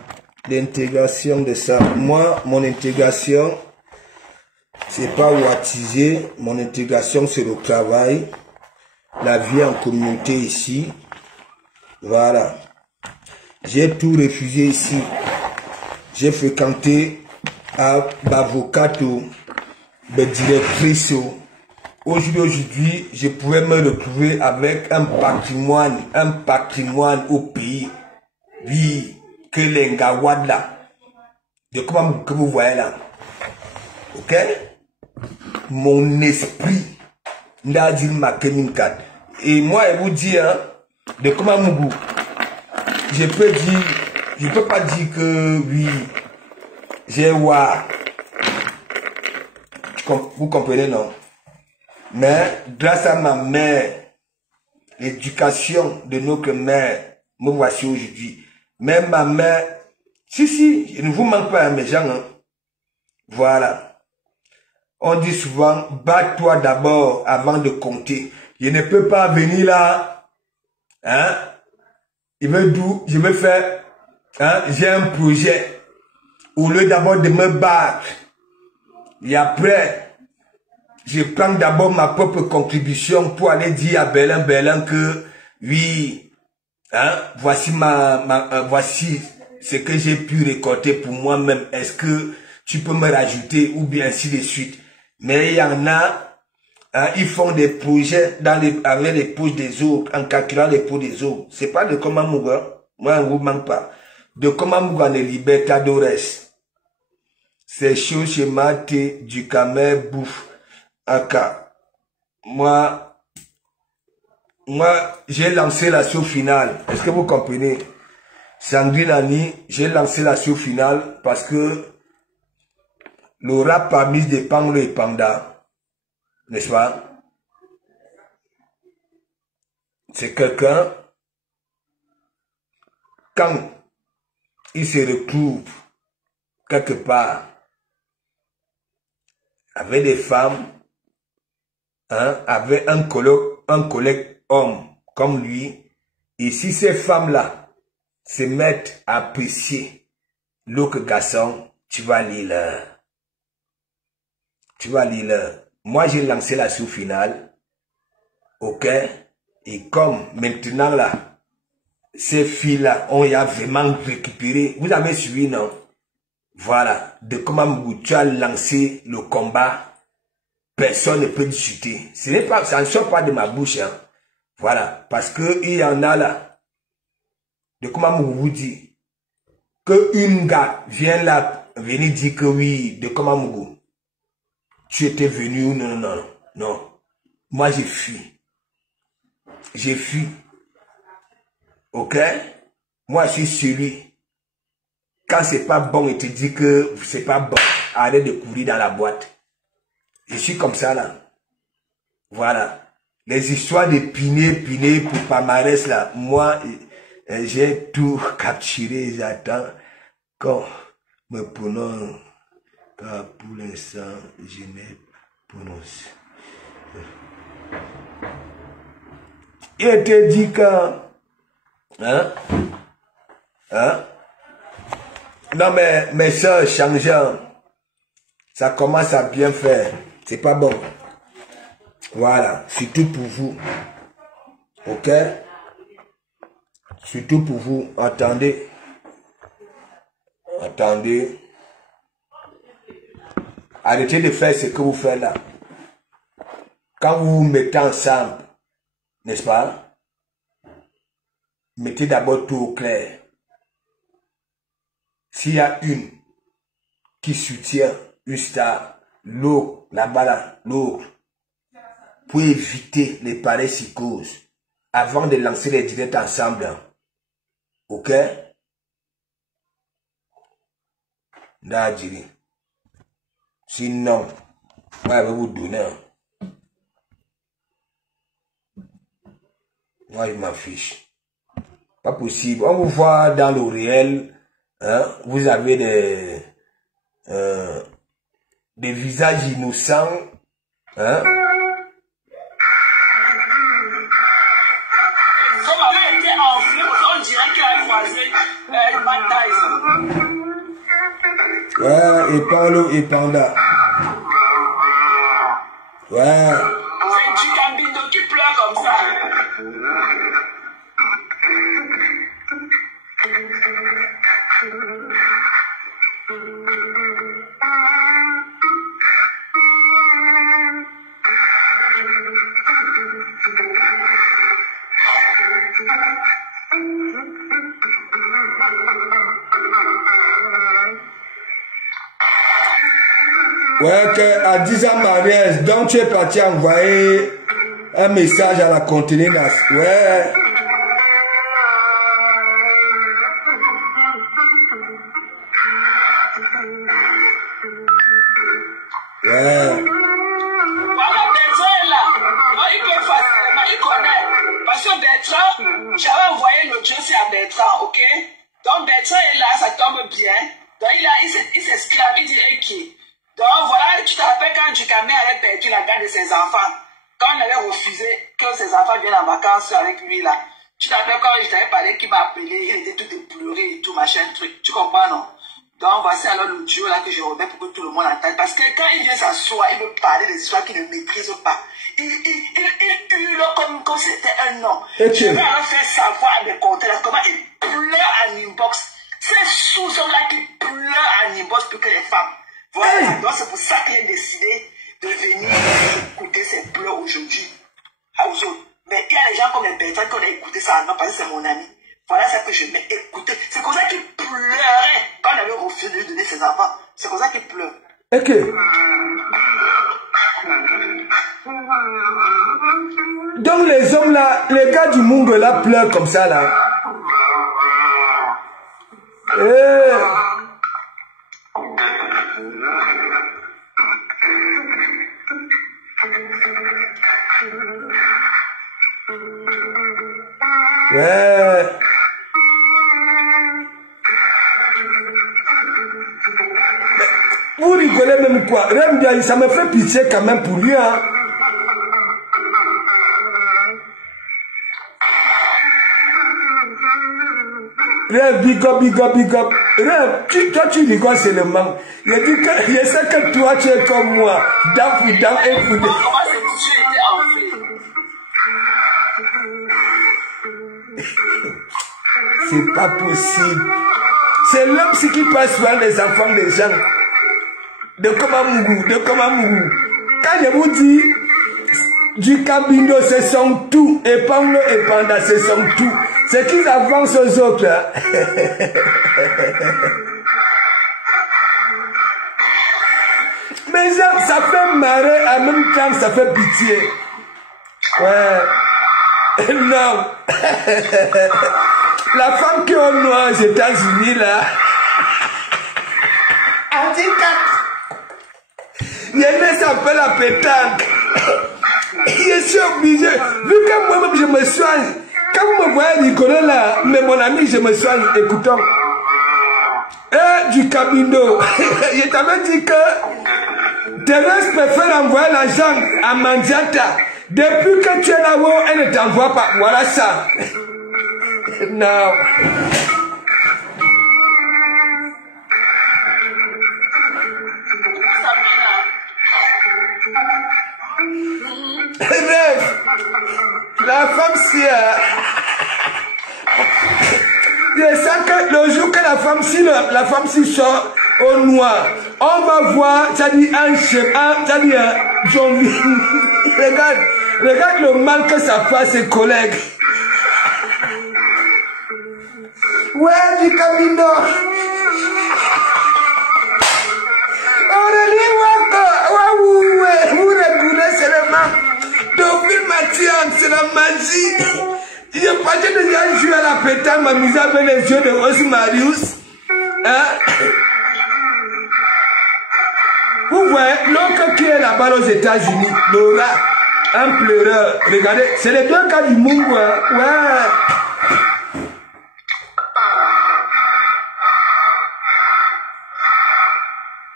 L'intégration de ça. Moi, mon intégration, c'est pas wattiser. Mon intégration, c'est le travail. La vie en communauté ici. Voilà. J'ai tout refusé ici. J'ai fréquenté à Bavocato, directrice. Aujourd'hui, je pourrais me retrouver avec un patrimoine au pays. Oui. Que les Ngawad là, de comment que vous voyez là, ok? Mon esprit n'a dit ma keminkat. Et moi, je vous dis, hein, de comment Mougou, je peux pas dire que oui, j'ai wa. Vous comprenez, non? Mais grâce à ma mère, l'éducation de notre mère, me voici aujourd'hui. Même ma mère, si, je ne vous manque pas à mes gens. Hein. Voilà. On dit souvent, bats-toi d'abord avant de compter. Je ne peux pas venir là. Hein? Je veux faire, hein? J'ai un projet. Au lieu d'abord de me battre. Et après, je prends d'abord ma propre contribution pour aller dire à Berlin que, oui, hein, voici voici ce que j'ai pu récolter pour moi-même. Est-ce que tu peux me rajouter ou bien ainsi de suite. Mais il y en a, hein, ils font des projets avec les poches des autres, en calculant les poches des autres. C'est pas de comment mourir. Moi, on ne vous manque pas. De comment mourir les libertadores. C'est chaud chez Maté, du Camer, bouffe, Aka. Moi, j'ai lancé l'assaut finale. Est-ce que vous comprenez? Sandrinani, j'ai lancé l'assaut finale parce que le rap a mis des Panglo et Panda. N'est-ce pas? C'est quelqu'un, quand il se retrouve quelque part avec des femmes, hein, avec un collègue homme comme lui, et si ces femmes-là se mettent à apprécier l'autre garçon, tu vas lire leur. Tu vas lire leur. Moi, j'ai lancé la sous-finale, ok? Et comme maintenant là, ces filles-là, on y a vraiment récupéré. Vous avez suivi, non? Voilà, de comment tu as lancé le combat, personne ne peut discuter. Ce n'est pas, ça ne sort pas de ma bouche, hein. Voilà, parce que il y en a là, de comment vous dit, que une gars vient là, venir dire que oui, de comment tu étais venu, non, non, non, non. Moi, j'ai fui. J'ai fui. Ok? Moi, je suis celui. Quand c'est pas bon, il te dit que c'est pas bon. Arrête de courir dans la boîte. Je suis comme ça, là. Voilà. Les histoires de piner pour palmarès, là. Moi, j'ai tout capturé. J'attends qu'on me prononce. Car pour l'instant, je n'ai prononcé. Il te dit que... Hein? Non, mais mes soeurs changeant, ça commence à bien faire. C'est pas bon. Voilà. Surtout pour vous. Ok? Surtout pour vous. Attendez. Attendez. Arrêtez de faire ce que vous faites là. Quand vous vous mettez ensemble, n'est-ce pas? Mettez d'abord tout au clair. S'il y a une qui soutient une star, l'autre, là-bas là, l'autre, pour éviter les pareilles psychoses, avant de lancer les directs ensemble, ok? Nadjiri. Sinon, moi je vais vous donner. Moi je m'en fiche. Pas possible. On vous voit dans le réel. Hein, vous avez des visages innocents. Hein? Comme avait été enflé, on dirait qu'il a croisé une bataille. Ouais, et Paulo et Panda. Ouais. C'est du Gambino qui pleure comme ça. Ouais, que à 10 ans mariage, donc tu es parti envoyer un message à la contenue. Ouais. Ouais. Voilà, Bertrand est là. Non, il peut facilement, il connaît. Parce que Bertrand, j'avais envoyé l'audio aussi à Bertrand, ok? Donc Bertrand est là, ça tombe bien. Donc il s'exclame, il dit ok. Donc voilà, tu te rappelles quand Djukame avait perdu la garde de ses enfants, quand on avait refusé que ses enfants viennent en vacances avec lui là. Tu te rappelles quand je t'avais parlé qu'il m'a appelé, il était tout éploré et tout, machin, truc. Tu comprends, non? Donc voici alors l'audio là que je remets pour que tout le monde entende. Parce que quand il vient s'asseoir, il veut parler des histoires qu'il ne maîtrise pas. Il hurle comme c'était un nom. Je vais alors faire savoir à mes comptes là comment il pleure en inbox. C'est sous-hommes-là qui pleurent en inbox plus que les femmes. Voilà, donc c'est pour ça qu'il a décidé de venir écouter ses pleurs aujourd'hui. Mais il y a des gens comme les Bertrand qui ont écouté ça, non, parce que c'est mon ami. Voilà ça que je mets écouter. C'est comme ça qu'il pleurait quand on avait refusé de lui donner ses enfants. C'est comme ça qu'il pleure. Ok. Donc les hommes là, les gars du monde là pleurent comme ça là. Ouais. Vous rigolez même quoi? Ça me fait pitié quand même pour lui, hein. Rêve, big up. Rêve, toi tu rigoles seulement. Je sais que toi tu es comme moi. Dans et foudé. C'est pas possible. C'est l'homme qui passe voir les enfants des gens. De Komamougou. Quand je vous dis, du Cabino, c'est son tout. Et Pamlo et Panda, c'est son tout. C'est qu'ils avancent aux autres. Hein? Mais Déjà, ça fait marrer, en même temps, ça fait pitié. Ouais. Non. La femme qui est au noir aux États-Unis, là. Il y en a qui s'appelle la pétanque. Je suis obligé. Vu que moi-même, je me soigne. Quand vous me voyez rigoler là, mais mon ami, je me soigne. Écoutons. Du Camino. Je t'avais dit que Thérèse préfère envoyer l'argent à Mandiata. Depuis que tu es là-haut, elle ne t'envoie pas. Voilà ça. Non. Bref, la femme si je sens que le jour que la femme si sort au noir, on va voir, ça dit un chemin, ça dit un zombie. Regarde le mal que ça fait à ses collègues. Ouais, du Camino. Vous regardez seulement. Depuis Mathieu, c'est la magie. Je pensais déjà jouer à la pétanque, m'amuser avec les yeux de Rose Marius. Hein? Vous voyez, l'autre qui est là-bas aux États-Unis, Laura, un pleureur. Regardez, c'est les deux cas du monde. Ouais.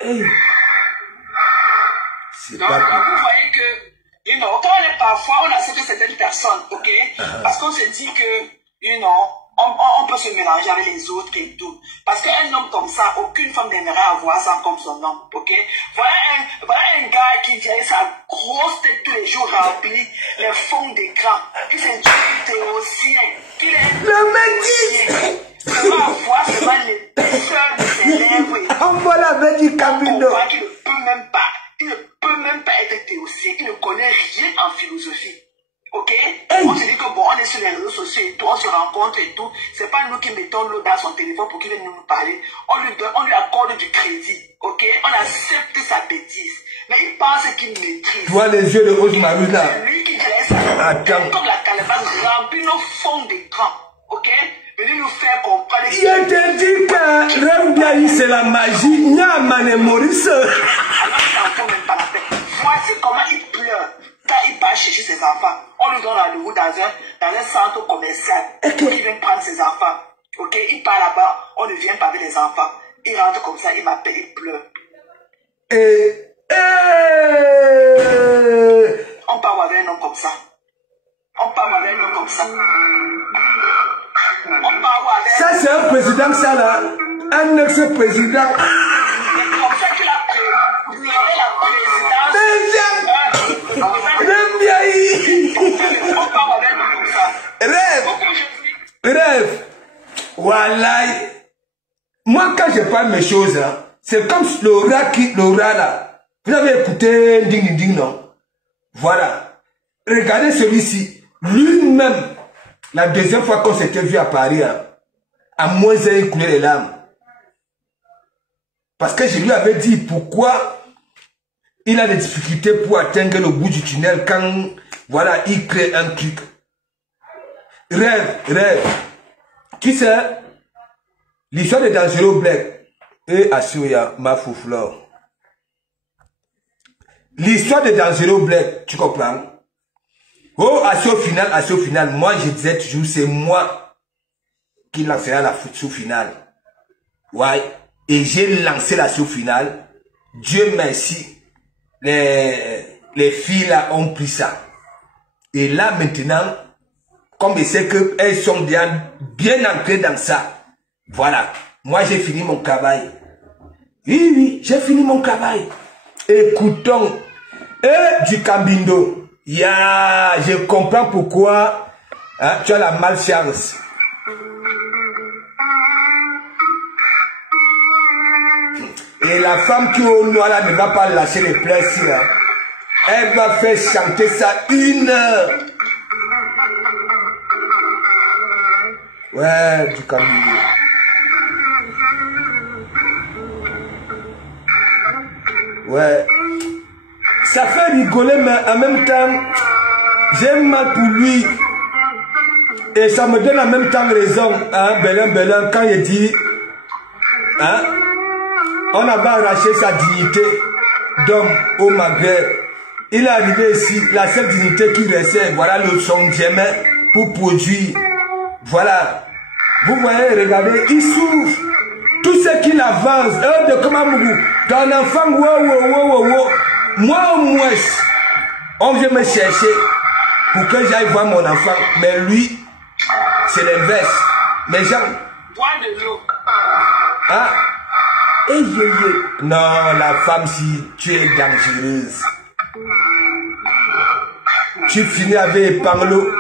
Hey. Donc, vous voyez que, quand on est parfois, on accepte certaines personnes, ok? Parce qu'on se dit que, on peut se mélanger avec les autres et tout. Parce qu'un homme comme ça, aucune femme n'aimerait avoir ça comme son homme, ok? Voilà un gars qui vient sa grosse tête tous les jours remplie, les fonds d'écran. Il s'est dit théocien. Il est le métis. On va voir seulement les peurs de ses lèvres. On voit la veille du Camino. On voit qu'il ne peut même pas être théocien. Il ne connaît rien en philosophie. Ok? On se dit que bon, on est sur les réseaux sociaux et tout, on se rencontre et tout. C'est pas nous qui mettons l'eau dans son téléphone pour qu'il vienne nous parler. On lui accorde du crédit. Ok? On accepte sa bêtise. Mais il pense qu'il maîtrise. Tu vois les yeux de Rose Marius là. C'est lui qui dirait ça. Comme la calebasse remplit nos fonds d'écran. Ok? Venez nous faire comprendre. Il te dit que Rem c'est la magie. Nyama et Maurice. Voici comment il pleure quand il part chercher ses enfants. On lui donne rendez-vous dans un centre commercial pour qu'il vienne prendre ses enfants. Ok, il part là-bas, on ne vient pas avec les enfants. Il rentre comme ça, il m'appelle, il pleure. On parle avec un homme comme ça. Ça c'est un président, ça là. Un ex-président. C'est comme ça qu'il a pleuré la présidence. On parle avec un homme comme ça. Rêve. Voilà. Moi quand je parle mes choses, hein, c'est comme Laura là. Vous avez écouté Ding Ding, non? Voilà. Regardez celui-ci. Lui-même, la deuxième fois qu'on s'était vu à Paris, hein, à moins il coulait les larmes. Parce que je lui avais dit pourquoi il a des difficultés pour atteindre le bout du tunnel quand, voilà, il crée un truc. Rêve. Qui c'est? L'histoire de Dangereux Black. Et Assuya, ma fouflore. L'histoire de Dangereux Black, tu comprends? Oh, à ce final, moi je disais toujours, c'est moi qui lancerai la sous-finale. Ouais. Et j'ai lancé la sous-finale. Dieu merci. Les filles là ont pris ça. Et là maintenant, comme je sais qu'elles sont bien ancrées dans ça. Voilà. Moi j'ai fini mon travail. Oui, j'ai fini mon travail. Écoutons. Du Camino. Je comprends pourquoi hein, tu as la malchance. Et la femme qui est au noir là ne va pas lâcher les plaies ici. Hein. Elle va faire chanter ça 1 heure. Ouais, du Camino. Ouais. ça fait rigoler, mais en même temps, j'ai mal pour lui. Et ça me donne en même temps raison, hein, Belin, quand il dit, hein, on avait arraché sa dignité d'homme au Maghreb. Il est arrivé ici, la seule dignité qui restait, voilà son diamant pour produire. Voilà. Vous voyez, regardez, il souffre. Tout ce qu'il avance, de Kamamougou, ton enfant, moi au moins, on vient me chercher pour que j'aille voir mon enfant. Mais lui, c'est l'inverse. Mais gens. Bois de l'eau. Hein? Non, la femme, si tu es dangereuse, tu finis avec Panglo,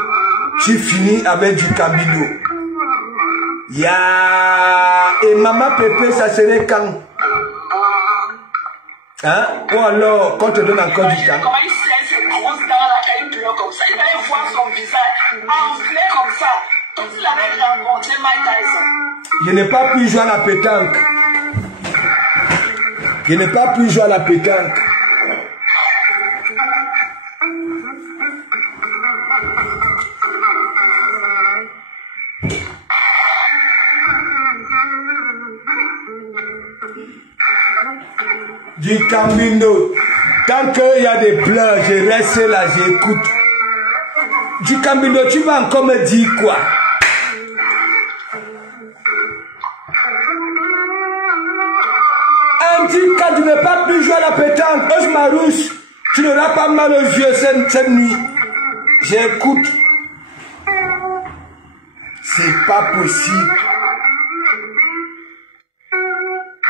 tu finis avec du Camino. Et maman Pépé, ça serait quand? Hein? Ou alors, quand on te donne encore du temps. Comment il serre ses grosses dents là quand il pleure comme ça? Il va voir son visage enflé comme ça. Comme s'il avait rencontré Mike Tyson. Je n'ai pas pu jouer à la pétanque. Je n'ai pas pu jouer à la pétanque. Du Camino. Tant qu'il y a des pleurs, je reste là, j'écoute. Du Camino, tu vas encore me dire quoi? Quand tu n'as pas pu jouer à la pétanque, Osmarouche, tu n'auras pas mal aux yeux cette nuit. J'écoute. C'est pas possible.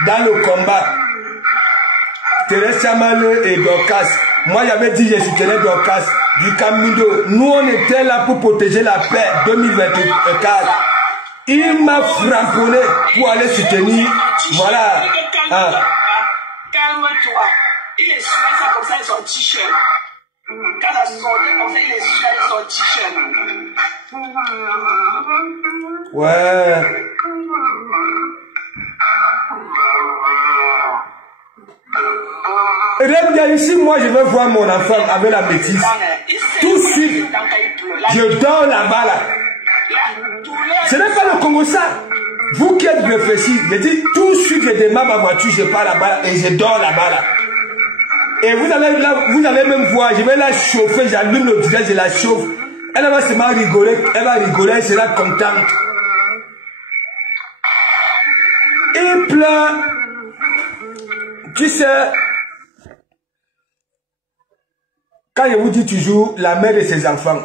Dans le combat, Thérèse Samaleu et Dorcas, moi j'avais dit je soutenais Dorcas, du Camino. Nous on était là pour protéger la paix 2024. Il m'a framponné pour aller soutenir. Voilà. Calme-toi. Il est sûr comme ça avec son t-shirt. Quand ça sortait comme ça, il est sûr avec son t-shirt. Ouais. Regarde bien ici, moi je veux voir mon enfant avec la bêtise. Tout de suite, je dors là-bas là. Ce n'est pas le Congo ça. Vous qui êtes réfléchis, je dis tout de suite je démarre ma voiture, je pars là-bas et je dors là-bas là. Et vous allez même voir, je vais la chauffer, j'allume le direct, je la chauffe. Elle va seulement rigoler, elle sera contente. Il pleure. Tu sais, quand je vous dis toujours la mère de ses enfants,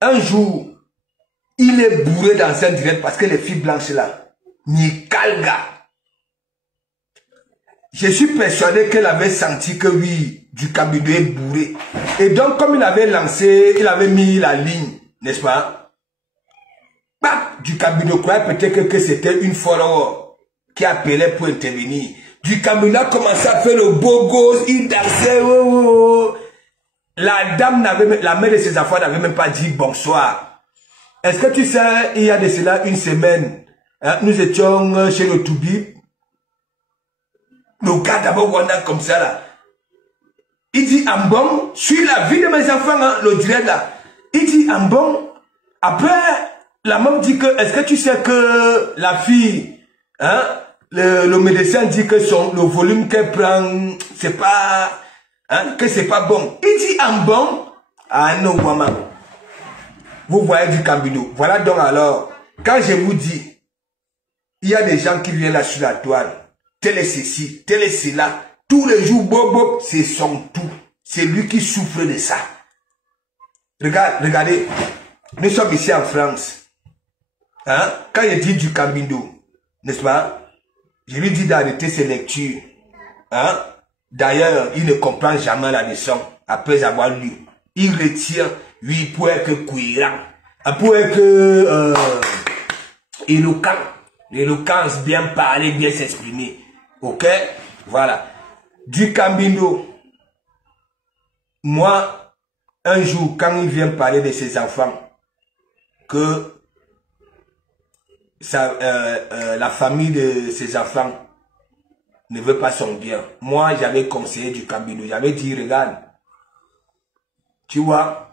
un jour, il est bourré dans un direct parce que les filles blanches là, ni calga. Je suis persuadé qu'elle avait senti que oui, du Camino est bourré. Et donc, comme il avait lancé, il avait mis la ligne, n'est-ce pas? Bah, du Camino croyait peut-être que c'était une follower qui appelait pour intervenir. Du Camino a commencé à faire le beau gosse, il dansait. La dame n'avait, la mère de ses enfants n'avait même pas dit bonsoir. Est-ce que tu sais, il y a de cela une semaine, hein, nous étions chez le Toubi. Le gars d'abord Wanda comme ça là. Il dit en bon, sur la vie de mes enfants, hein, le direct là. Il dit en bon. Après, la meuf dit que, est-ce que tu sais que la fille, hein, le médecin dit que le volume qu'elle prend, c'est pas, hein, que c'est pas bon. Il dit en bon. Ah non, maman. Vous voyez du Camino. Voilà donc alors, quand je vous dis, il y a des gens qui viennent là sur la toile. Tel est ceci, tel est cela. Tous les jours, Bob, c'est son tout. C'est lui qui souffre de ça. Regardez, nous sommes ici en France. Hein? Quand il dit du Camino, n'est-ce pas? Je lui dis d'arrêter ses lectures. Hein? D'ailleurs, il ne comprend jamais la leçon après avoir lu. Il retient, oui, pour être cohérent, pour être éloquent. L'éloquence, bien parler, bien s'exprimer. Ok? Voilà. Du Camino. Moi, un jour, quand il vient parler de ses enfants, que la famille de ses enfants ne veut pas son bien. Moi, j'avais conseillé du Cambindo. J'avais dit, regarde, tu vois,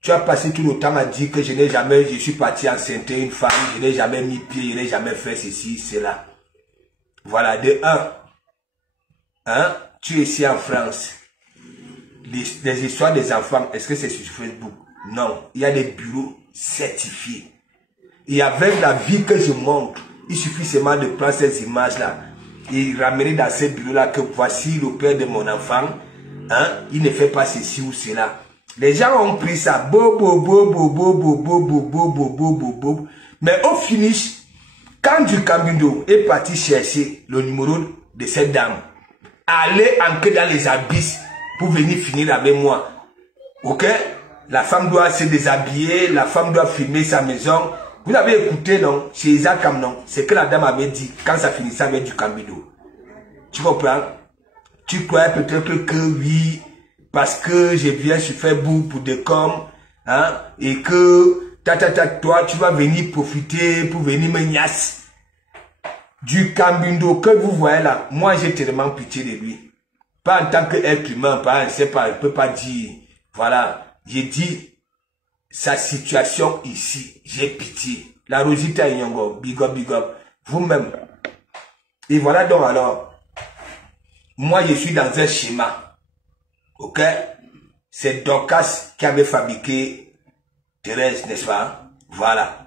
tu as passé tout le temps à dire que je suis parti enceinter une femme, je n'ai jamais mis pied, je n'ai jamais fait ceci, cela. Voilà, de un, hein, tu es ici en France. Les histoires des enfants, est-ce que c'est sur Facebook? Non, il y a des bureaux certifiés. Et avec la vie que je montre, il suffit seulement de prendre ces images-là et ramener dans ces bureaux-là que voici le père de mon enfant, hein, il ne fait pas ceci ou cela. Les gens ont pris ça, mais au finish, quand du Cambindo est parti chercher le numéro de cette dame, aller entrer dans les abysses pour venir finir avec moi, ok? La femme doit se déshabiller, la femme doit filmer sa maison. Vous avez écouté, non? Chez Isaac Amnon, c'est que la dame avait dit quand ça finissait avec du Cambindo. Tu comprends? Tu croyais peut-être que oui, parce que je viens sur Facebook pour des coms, hein, et que toi, tu vas venir profiter pour venir me niasse. Du Cambindo que vous voyez là, moi j'ai tellement pitié de lui. Pas en tant qu'être humain, pas, je sais pas, je peux pas dire, voilà, j'ai dit, sa situation ici, j'ai pitié. La Rosita Nyongo, big up, vous-même. Et voilà donc alors, moi je suis dans un schéma, ok? C'est Dorcas qui avait fabriqué Thérèse, n'est-ce pas? Voilà.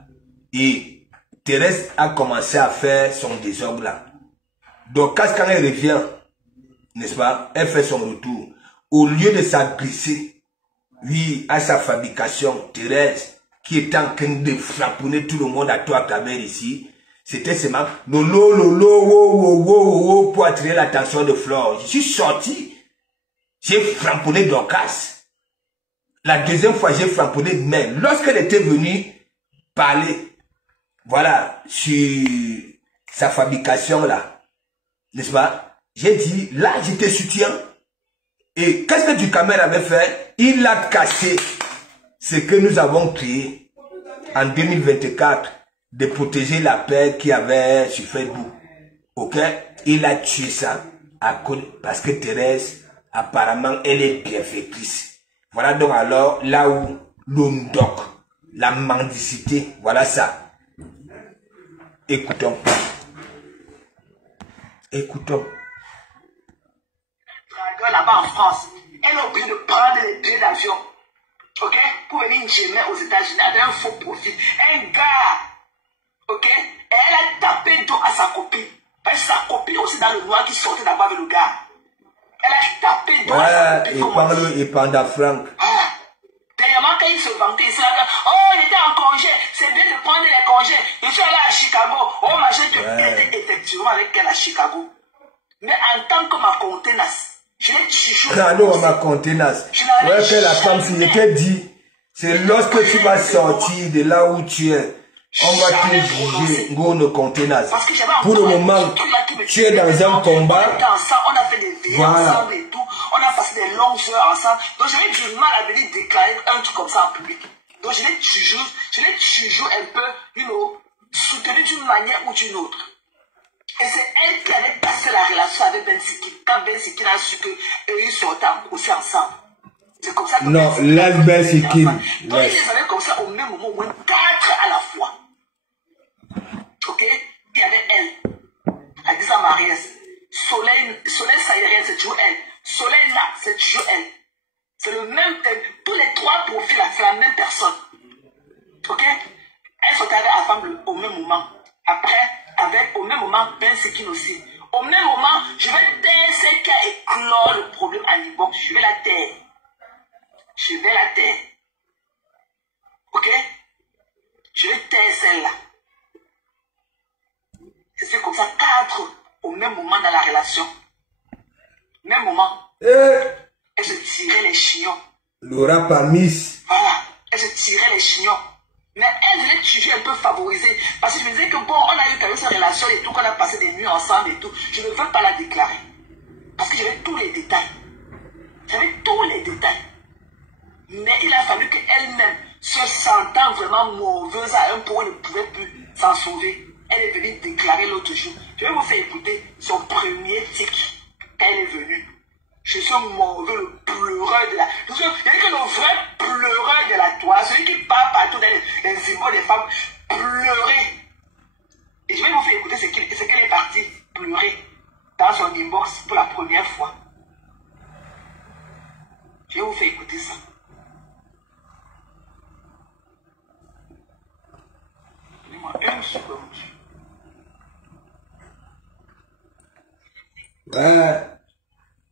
Et Thérèse a commencé à faire son désordre là. Dorcas quand elle revient, n'est-ce pas? Elle fait son retour. Au lieu de s'agresser, oui, à sa fabrication, Thérèse, qui est en train de frapponner tout le monde à toi à travers ici, c'était seulement pour attirer l'attention de Flore. Je suis sorti, j'ai frapponné Dorcas. La deuxième fois, j'ai frapponné, mais lorsqu'elle était venue parler, voilà, sur sa fabrication là, n'est-ce pas? J'ai dit, là, je te soutiens. Et qu'est-ce que Ducamel avait fait? Il a cassé ce que nous avons créé en 2024 de protéger la paix qu'il y avait sur Facebook. Ok? Il a tué ça à cause, parce que Thérèse, apparemment, elle est bienfaitrice. Voilà donc alors là où l'ondoc, la mendicité, voilà ça. Écoutons. Écoutons. Là-bas en France, elle a oublié de prendre les billets d'avion, ok, pour venir gémer aux États-Unis avec un faux profil. Un gars, ok, et elle a tapé dos à sa copine. Parce que sa copine aussi dans le noir qui sortait d'abord avec le gars. Elle a tapé dos à sa copine. Et pendant Franck. Ah. Dernièrement, quand il se vantait, il s'est là, oh, il était en congé, c'est bien de prendre les congés. Il suis allé à Chicago. Oh, ma chérie, tu étais effectivement avec elle à Chicago. Mais en tant que ma contenance, je l'ai toujours. Alors, ma contenance. Ouais, que la femme, si je t'ai dit, c'est lorsque tu vas sortir de là où tu es, on va te juger, nos contenance. Pour le moment, tu es dans un combat. On a fait des veillées ensemble et tout. On a passé des longues heures ensemble. Donc, j'avais du mal à venir déclarer un truc comme ça en public. Donc, je l'ai toujours un peu, soutenu d'une manière ou d'une autre. Et c'est elle qui avait passé la relation avec Ben Sikine. Quand Ben Sikine a su qu'ils sortaient aussi ensemble. C'est comme ça que non, laisse Ben Sikine. Donc ils les avaient comme ça au même moment, au moins 4 à la fois. Ok? Il y avait elle. Adisa Mariès. Soleil Saïrien, c'est toujours elle. Soleil là, c'est toujours elle. C'est le même. Tous les 3 profils là, c'est la même personne. Ok? Elle sortait avec la femme au même moment. Après, au même moment, Ben Sikine aussi. Au même moment, je vais taire celle qui a éclore le problème à Nibok. Je vais la taire. Je vais la taire. Ok? Je vais taire celle-là. C'est comme ça, 4 au même moment dans la relation. Même moment. Elle se tirait les chignons. Laura Pamis. Voilà. Elle se tirait les chignons. Mais elle voulait toujours un peu favoriser. Parce que je me disais que bon, on a eu quand même cette relation et tout, qu'on a passé des nuits ensemble et tout. Je ne veux pas la déclarer. Parce que j'avais tous les détails. J'avais tous les détails. Mais il a fallu qu'elle-même, se sentant vraiment mauvaise à un point, ne pouvait plus s'en sauver. Elle est venue déclarer l'autre jour. Je vais vous faire écouter son premier tic. Quand elle est venue. Je suis mauvais, le pleureur de la... Je dis que le vrai pleureur de la toile, celui qui part partout dans les symboles des femmes, pleurer. Et je vais vous faire écouter ce qu'elle est partie pleurer dans son inbox pour la première fois. Je vais vous faire écouter ça. Donnez-moi une seconde.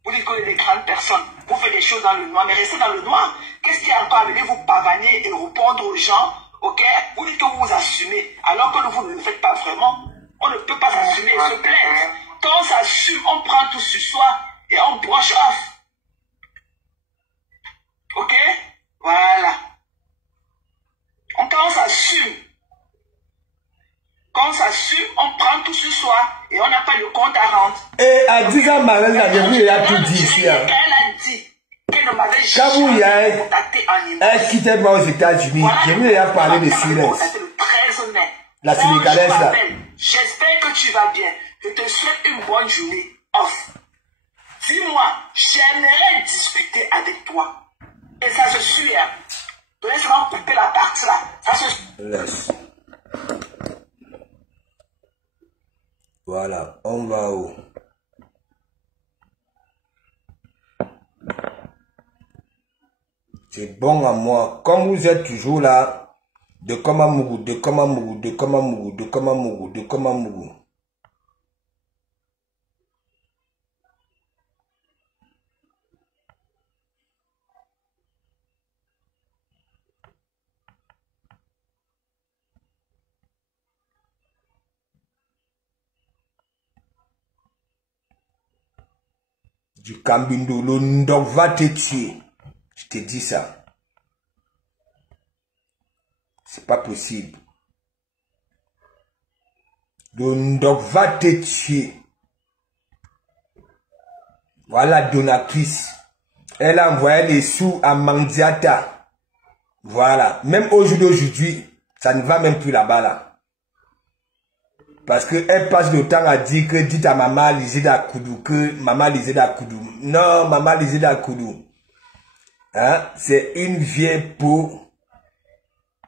Vous dites qu'on est des grandes personnes. Vous faites des choses dans le noir, mais restez dans le noir. Qu'est-ce qu'il y a encore à venir vous pavaner et répondre aux gens? Ok? Vous dites que vous vous assumez, alors que vous ne le faites pas vraiment. On ne peut pas s'assumer et se plaindre. Quand on s'assume, on prend tout sur soi et on broche off. Ok? Voilà. Quand on s'assume, on prend tout sur soi et on n'a pas le compte à rendre. Et à 10 ans, Marlène, il a tout dit ici. Elle a dit qu'elle ne m'avait jamais contacté en inbox. Elle quittait moi aux États-Unis. Voilà, J'ai vu, il a parlé de silence. le 13 mai. La Sénégalaise là. J'espère que tu vas bien. Je te souhaite une bonne journée off. Dis-moi, j'aimerais discuter avec toi. Et ça se suit, hein. Je vais seulement couper la partie là. Ça se suit. Laisse. Voilà, on va où? C'est bon à moi. Comme vous êtes toujours là, de Komamougou, de Komamougou, de Komamougou, de Komamougou, de Komamougou. Du Kambindo, le Ndok va te tuer. Je te dis ça. C'est pas possible. Le Ndok va te tuer. Voilà donatrice. Elle a envoyé les sous à Mandiata. Voilà. Même au jour d'aujourd'hui, ça ne va même plus là-bas là. Parce qu'elle passe le temps à dire que dites à maman Lizida Koudou que maman Lizida Koudou. Non, maman Lizida Koudou. Hein? C'est une vieille peau.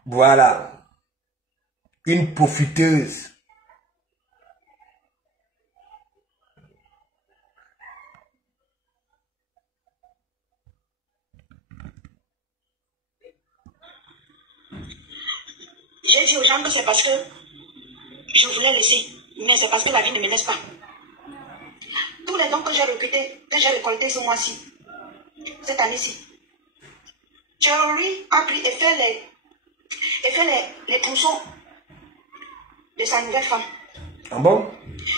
Voilà. Une profiteuse. J'ai dit aux gens que c'est parce que je voulais laisser, mais c'est parce que la vie ne me laisse pas. Tous les dons que j'ai recrutés, que j'ai récoltés ce mois-ci, cette année-ci, Jerry a pris et fait les trousseaux de sa nouvelle femme. Ah bon?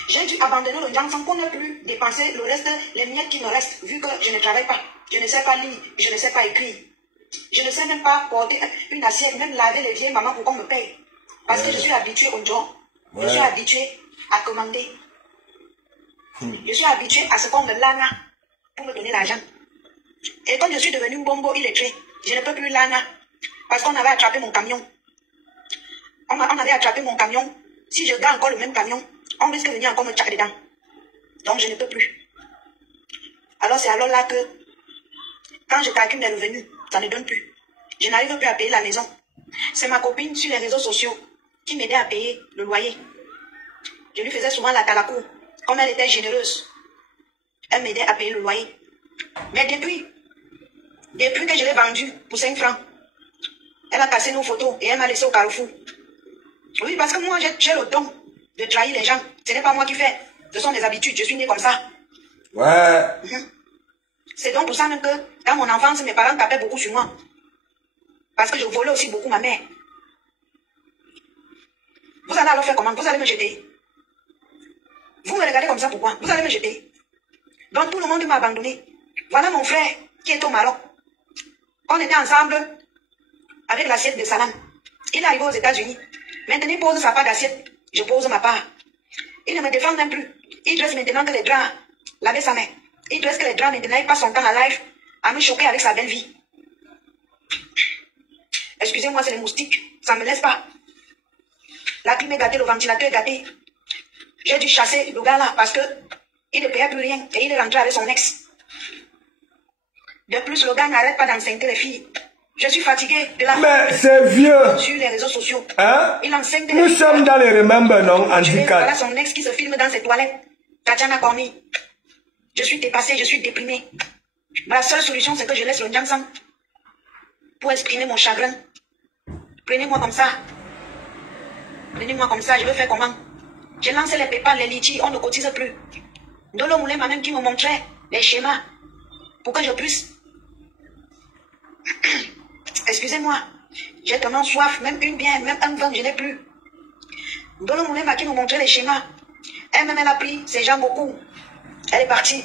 J'ai dû abandonner le jam sans qu'on ait plus dépenser le reste, les miettes qui me restent, vu que je ne travaille pas. Je ne sais pas lire, je ne sais pas écrire. Je ne sais même pas porter une assiette, même laver les vieilles mamans pour qu'on me paye. Parce que je suis habituée au job. Je suis habituée à commander. Je suis habituée à ce qu'on me lana pour me donner l'argent. Et quand je suis devenue bombo illettré, je ne peux plus lana. Parce qu'on avait attrapé mon camion. On avait attrapé mon camion. Si je garde encore le même camion, on risque de venir encore me tchaker dedans. Donc je ne peux plus. Alors c'est alors là que, quand je calcule les revenus, ça ne donne plus. Je n'arrive plus à payer la maison. C'est ma copine sur les réseaux sociaux qui m'aidait à payer le loyer. Je lui faisais souvent la calaco. Comme elle était généreuse, elle m'aidait à payer le loyer. Mais depuis que je l'ai vendue pour 5 francs, elle a cassé nos photos et elle m'a laissé au carrefour. Oui, parce que moi, j'ai le don de trahir les gens. Ce n'est pas moi qui fais. Ce sont mes habitudes. Je suis née comme ça. Ouais. C'est donc pour ça même que, dans mon enfance, mes parents tapaient beaucoup sur moi. Parce que je volais aussi beaucoup ma mère. Vous allez alors faire comment? Vous allez me jeter. Vous me regardez comme ça, pourquoi? Vous allez me jeter. Donc tout le monde m'a abandonné. Voilà mon frère qui est au Maroc. On était ensemble avec l'assiette de salam. Il est arrivé aux États-Unis. Maintenant, il pose sa part d'assiette. Je pose ma part. Il ne me défend même plus. Il dresse maintenant que les draps. Laver sa main. Il dresse que les draps maintenant. Il passe son temps à live à me choquer avec sa belle vie. Excusez-moi, c'est les moustiques. Ça ne me laisse pas. La clim est gâtée, le ventilateur est gâté. J'ai dû chasser le gars là parce que il ne payait plus rien et il est rentré avec son ex. De plus, le gars n'arrête pas d'enceinte les filles. Je suis fatiguée de la... Mais c'est vieux. Sur les réseaux sociaux. Hein? Il enseigne des Nous filles. sommes dans les remember, non, handicap. Voilà son ex qui se filme dans ses toilettes. Tatiana Corny. Je suis dépassée, je suis déprimée. Ma seule solution, c'est que je laisse le Nyansang pour exprimer mon chagrin. Prenez-moi comme ça. Prenez-moi comme ça, je veux faire comment? J'ai lancé les PayPal, les litchis, on ne cotise plus. Dolo Moulin m'a même qui me montrait les schémas pour que je puisse... Excusez-moi, j'ai tellement soif, même une bière, même un vin, je n'ai plus. Dolo Moulin m'a qui me montrait les schémas. Elle-même, elle a pris ses jambes au cou. Elle est partie.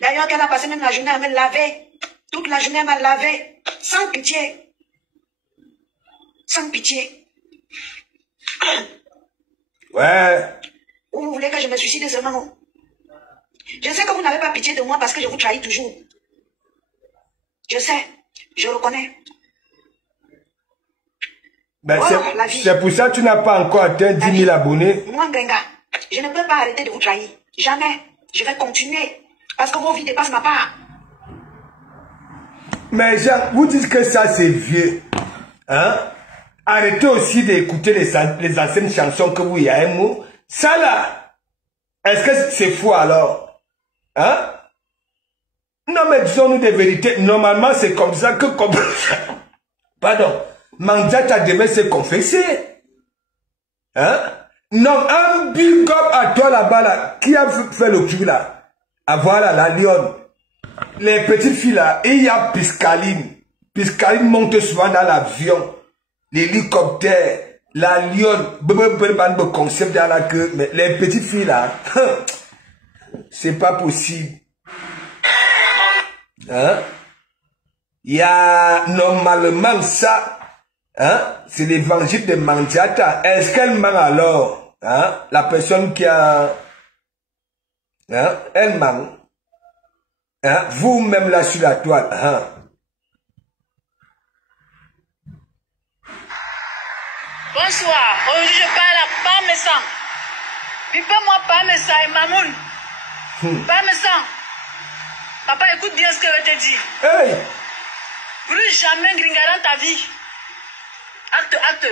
D'ailleurs, qu'elle a passé même la journée à me laver. Toute la journée, elle m'a lavé. Sans pitié. Sans pitié. Ouais. Ou vous voulez que je me suicide seulement? Je sais que vous n'avez pas pitié de moi parce que je vous trahis toujours. Je sais. Je reconnais. Ben Oh, la vie. c'est pour ça que tu n'as pas encore atteint 10 000 abonnés. Moi, Grenga, je ne peux pas arrêter de vous trahir. Jamais. Je vais continuer. Parce que vos vies dépassent ma part. Mais Jean, vous dites que ça c'est vieux. Hein? Arrêtez aussi d'écouter les anciennes chansons que vous y a un mot. Ça là, est-ce que c'est faux alors? Hein? Non mais disons-nous des vérités. Normalement c'est comme ça que... Pardon. Mandiata devait se confesser. Hein? Non, un big up à toi là-bas là. Qui a fait le cul là? Ah voilà, la lionne. Les petites filles là, et il y a Piscaline. Piscaline monte souvent dans l'avion. L'hélicoptère, la lionne, me concept dans la queue. Mais les petites filles là, c'est pas possible. Hein? Il y a normalement ça, hein? C'est l'évangile de Mandiata. Est-ce qu'elle ment alors? Hein? La personne qui a... Hein? Elle ment. Hein? Vous-même là sur la toile. Hein? Bonsoir. Aujourd'hui, je parle à Parmesan. Vipez-moi Parmesan et Mamoun. Parmesan. Papa, écoute bien ce que je te dis. Hey! Plus jamais Gringa dans ta vie. Acte.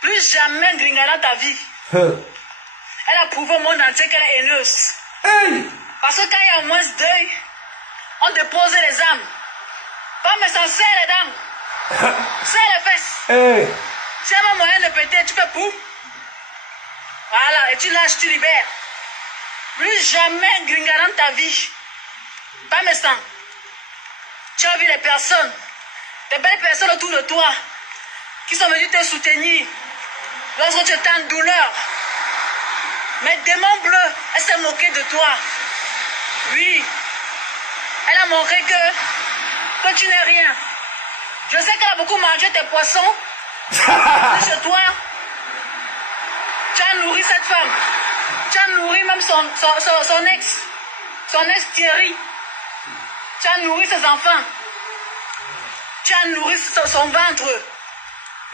Plus jamais Gringa dans ta vie. Elle a prouvé au monde entier qu'elle est haineuse. Hey! Parce que quand il y a au moins deuil, on dépose les âmes. Parmesan, serre les dames. Serre les fesses. Hey! Si elle a un moyen de péter, tu fais poum. Voilà, et tu lâches, tu libères. Plus jamais Gringa dans ta vie. Parmesan, tu as vu les personnes, des belles personnes autour de toi, qui sont venues te soutenir lorsque tu étais en douleur. Mais démon bleu, elle s'est moquée de toi. Oui, elle a montré que tu n'es rien. Je sais qu'elle a beaucoup mangé tes poissons. Chez toi, tu as nourri cette femme. Tu as nourri même son ex Thierry. Tu as nourri ses enfants. Tu as nourri son ventre.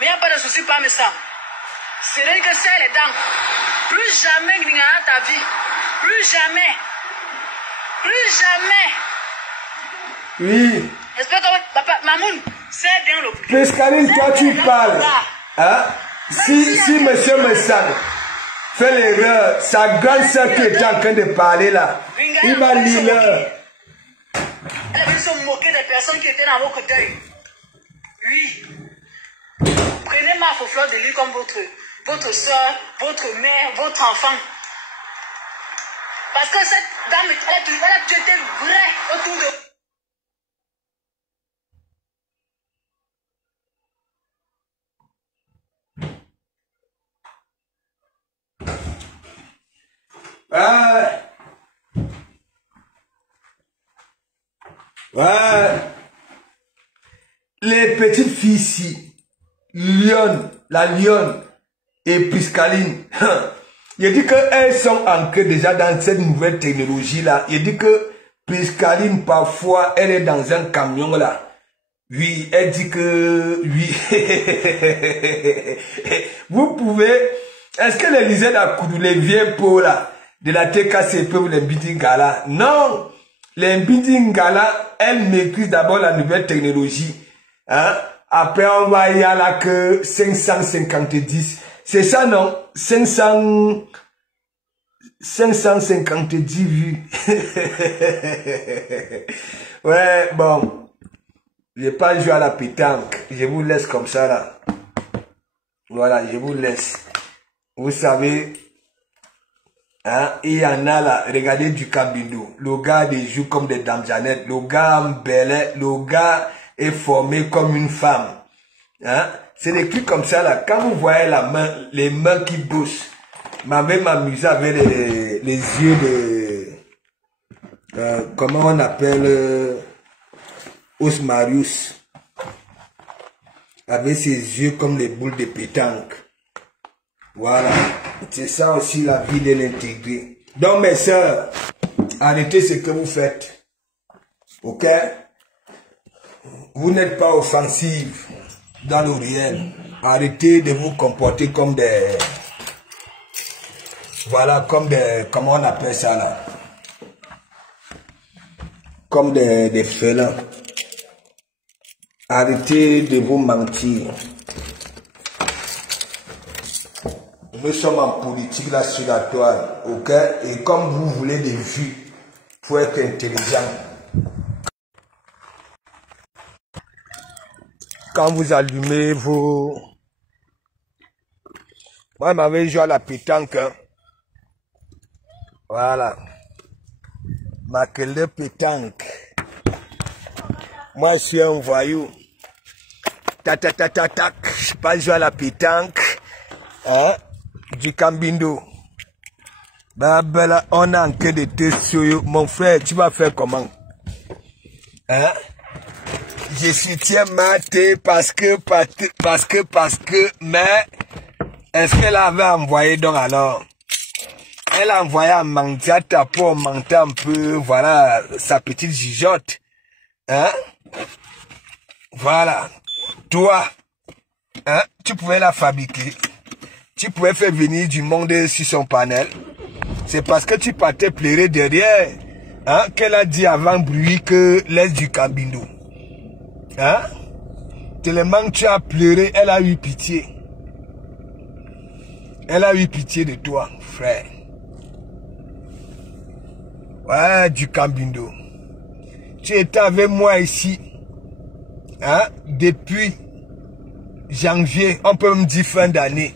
Mais il n'y a pas de souci, pas mais ça. C'est vrai que c'est les dents. Plus jamais Gringa dans ta vie. Plus jamais. Plus jamais. Oui. J'espère que papa, Mamoun, c'est bien le plus. Piscaline, toi tu parles. Hein? Si monsieur Messal fait l'erreur, sa grande sœur qui est en train de parler là, il va lire l'heure. Elle a venue se moquer des personnes qui étaient dans vos fauteuils. Oui. Prenez ma fleur de lui comme votre soeur, votre mère, votre enfant. Parce que cette dame, elle a toujours été vraie autour de... Ouais. Les petites filles ici, la lionne et Piscaline, il dit qu'elles sont ancrées déjà dans cette nouvelle technologie là. Il dit que Piscaline parfois elle est dans un camion là. Oui, elle dit que... Oui. Vous pouvez... Est-ce que les Lisette Akoudou, les vieux pots là, de la TKC peuvent les Mbidingala? Non. Les Mbidingala, elles maîtrisent d'abord la nouvelle technologie. Hein? Après, on va y aller là que 550. C'est ça, non? 550 vues. Ouais, bon. Je n'ai pas joué à la pétanque. Je vous laisse comme ça, là. Voilà, je vous laisse. Vous savez, hein, il y en a là, regardez du Cambindo. Le gars des joue comme des dames Jeannette. Le gars embellet, le gars est formé comme une femme. Hein? C'est des trucs comme ça là. Quand vous voyez la main, les mains qui bougent, m'avait m'amusé avec les yeux de... comment on appelle Osmarius. Avec ses yeux comme les boules de pétanque. Voilà. C'est ça aussi la vie de l'intégrer. Donc mes sœurs, arrêtez ce que vous faites. Ok? Vous n'êtes pas offensive dans le réel. Arrêtez de vous comporter comme des... Voilà, comme des... Comment on appelle ça là? Comme des félins. Arrêtez de vous mentir. Nous sommes en politique là sur la toile, ok? Et comme vous voulez des vues, il faut être intelligent. Quand vous allumez vos... Moi, je m'avais joué à la pétanque. Hein. Voilà. Ma quelle pétanque. Moi, je suis un voyou. Tac. Je n'ai pas joué à la pétanque. Hein? Du Cambindo. Bah, là, on a un quai de thé sur mon frère, tu vas faire comment? Hein? Je soutiens Maté parce que, mais, est-ce qu'elle avait envoyé donc alors? Elle a envoyé à Mandiata pour monter un peu, voilà, sa petite gigotte. Hein? Voilà. Toi, hein, tu pouvais la fabriquer. Tu pouvais faire venir du monde sur son panel. C'est parce que tu partais pleurer derrière. Hein, qu'elle a dit avant bruit que l'est du Cambindo. Hein? Tellement que tu as pleuré, elle a eu pitié. Elle a eu pitié de toi, frère. Ouais, du Cambindo. Tu étais avec moi ici. Hein? Depuis janvier, on peut me dire fin d'année.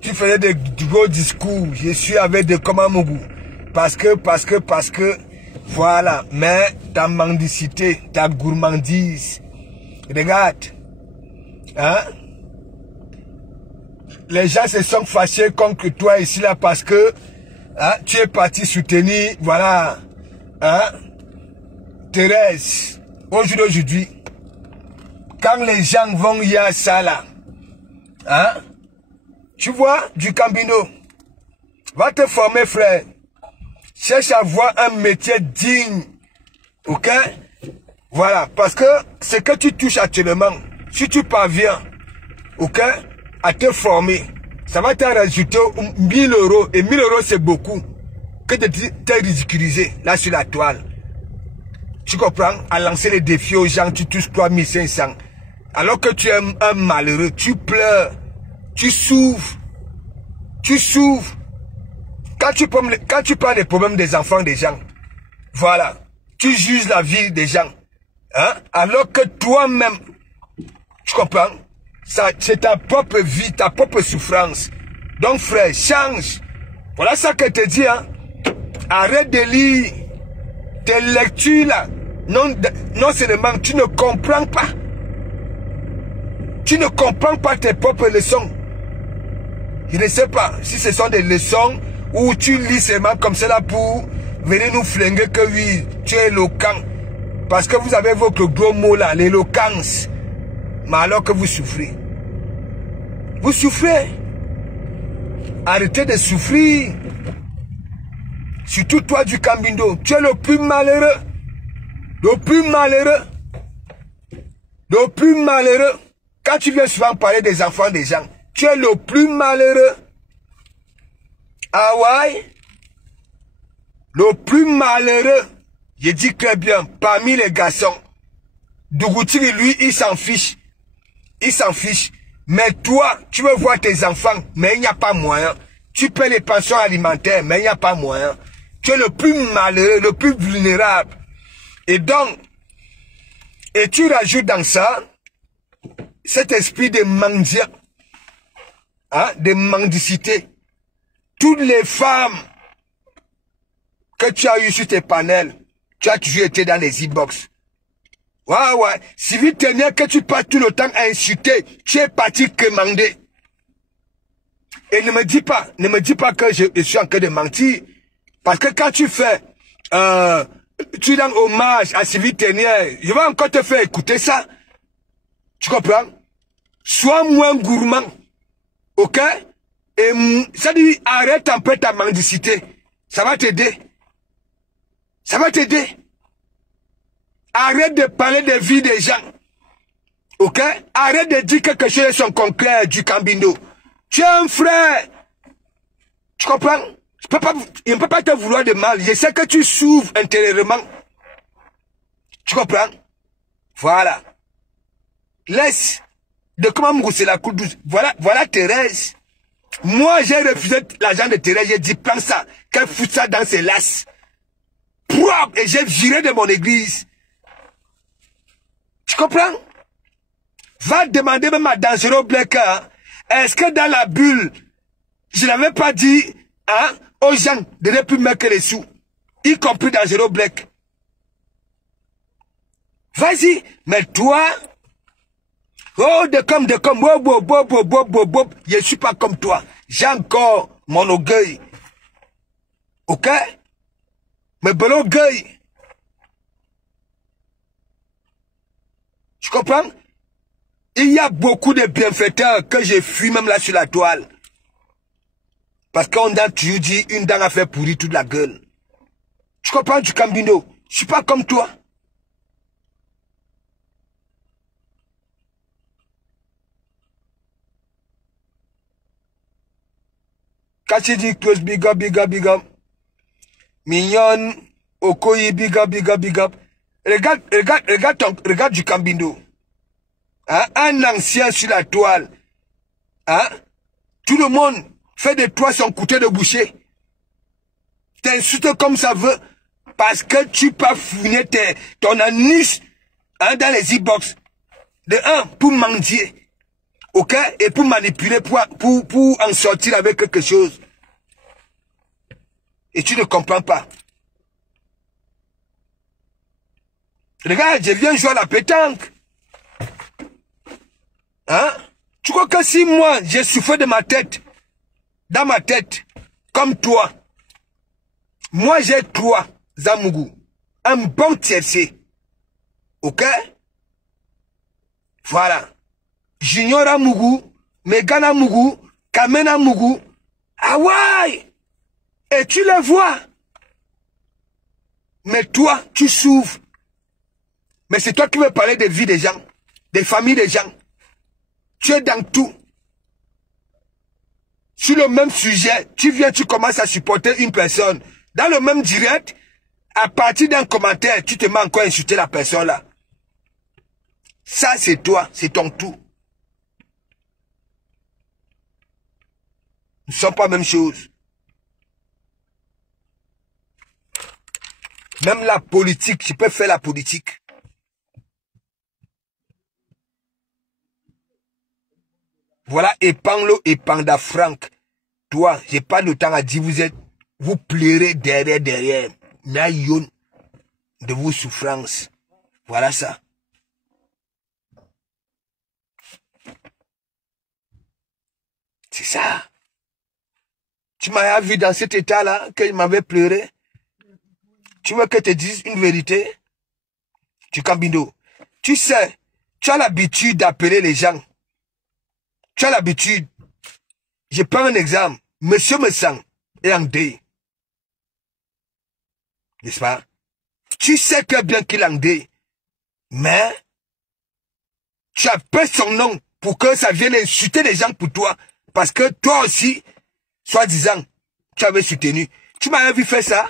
Tu faisais des gros discours. Je suis avec des Komamougou. Parce que, voilà. Mais ta mendicité, ta gourmandise. Regarde. Hein? Les gens se sont fâchés contre toi ici là parce que hein, tu es parti soutenir, voilà. Hein? Thérèse. Aujourd'hui. Quand les gens vont y à ça là. Hein? Tu vois, du Cambindo, va te former, frère. Cherche à avoir un métier digne. Ok? Voilà, parce que ce que tu touches actuellement, si tu parviens, ok, à te former, ça va te rajouter 1000 €. Et 1000 € c'est beaucoup. Que de te ridiculiser, là sur la toile. Tu comprends? À lancer les défis aux gens, tu touches 3500. Alors que tu es un malheureux, tu pleures. Tu souffres. Quand tu parles des problèmes des enfants des gens, voilà, tu juges la vie des gens. Hein? Alors que toi-même, tu comprends? C'est ta propre vie, ta propre souffrance. Donc frère, change. Voilà ça que je te dis. Hein? Arrête de lire tes lectures là. Non seulement tu ne comprends pas. Tu ne comprends pas tes propres leçons. Je ne sais pas si ce sont des leçons où tu lis seulement comme cela pour venir nous flinguer que oui, tu es éloquent. Parce que vous avez votre gros mot là, l'éloquence. Mais alors que vous souffrez. Vous souffrez. Arrêtez de souffrir. Surtout toi du Cambindo. Tu es le plus malheureux. Le plus malheureux. Le plus malheureux, quand tu viens souvent parler des enfants des gens, tu es le plus malheureux. Ah ouais? Le plus malheureux, je dis très bien, parmi les garçons, Dougoutiri, lui, il s'en fiche. Il s'en fiche. Mais toi, tu veux voir tes enfants, mais il n'y a pas moyen. Tu paies les pensions alimentaires, mais il n'y a pas moyen. Tu es le plus malheureux, le plus vulnérable. Et donc, et tu rajoutes dans ça, cet esprit de mendiant, hein, de mendicité. Toutes les femmes que tu as eues sur tes panels, tu as toujours été dans les e-box. Ouais, ouais. Si vite tenir que tu passes tout le temps à insulter, tu es parti commander. Et ne me dis pas que je suis en train de mentir. Parce que quand tu fais, tu rends hommage à Sylvie Tenière, je vais encore te faire écouter ça. Tu comprends? Sois moins gourmand. Ok? Et ça dit, arrête un peu ta mendicité. Ça va t'aider. Ça va t'aider. Arrête de parler des vies des gens. Ok? Arrête de dire que quelque chose est son concret du Cambindo. Tu es un frère. Tu comprends? Il ne peut pas te vouloir de mal. Je sais que tu souffres intérieurement. Tu comprends? Voilà. Laisse. De comment mousser la coupe douce. Voilà Thérèse. Moi, j'ai refusé l'argent de Thérèse. J'ai dit, prends ça. Qu'elle fout ça dans ses lasses. Propre. Et j'ai viré de mon église. Tu comprends? Va demander même à Dangereux Black, hein, est-ce que dans la bulle, je n'avais pas dit, hein, aux gens de ne plus mettre les sous, y compris Dangereux Black. Vas-y, mais toi, oh, je ne suis pas comme toi. J'ai encore mon orgueil. Ok? Mais bon orgueil. Tu comprends? Il y a beaucoup de bienfaiteurs que j'ai fui même là sur la toile. Parce qu'on a toujours dit une dent a fait pourrir toute la gueule. Tu comprends du Cambindo? Je suis pas comme toi. Quand tu dis close, big up, big up, big up. Mignonne, Okoye, big up, big up, big up. Regarde du Cambindo. Hein? Un ancien sur la toile. Hein? Tout le monde fait de toi son couteau de boucher. T'insultes comme ça veut. Parce que tu peux fouiner ton anus, hein, dans les e-box. De un, pour mendier. Ok? Et pour manipuler, pour en sortir avec quelque chose. Et tu ne comprends pas. Regarde, je viens jouer à la pétanque. Hein? Tu crois que si moi, j'ai souffert de ma tête, dans ma tête, comme toi, moi j'ai 3 Zamougou, un bon tiercé. Ok? Voilà. Junior Amougou, Megan Amougou, Kamen Amougou. Ah ouais! Et tu les vois. Mais toi, tu souffres. Mais c'est toi qui veux parler des vies des gens, des familles des gens. Tu es dans tout. Sur le même sujet, tu viens, tu commences à supporter une personne. Dans le même direct, à partir d'un commentaire, tu te mets encore à insulter la personne là. Ça, c'est toi, c'est ton tout. Nous ne sommes pas la même chose. Même la politique, je peux faire la politique. Voilà, Epanglo et Panda Franck. Toi, j'ai pas le temps à dire, vous plairez derrière. Naïon de vos souffrances. Voilà ça. C'est ça. Tu m'as vu dans cet état-là, que je m'avais pleuré. Tu veux que je te dise une vérité? Tu Cambindo. Tu sais, tu as l'habitude d'appeler les gens. Tu as l'habitude. Je prends un exemple. Monsieur Messang est en deuil. N'est-ce pas? Tu sais que bien qu'il est en deuil. Mais, Tu appelles son nom pour que ça vienne insulter les gens pour toi. Parce que toi aussi, soi-disant, tu avais soutenu. Tu m'avais vu faire ça?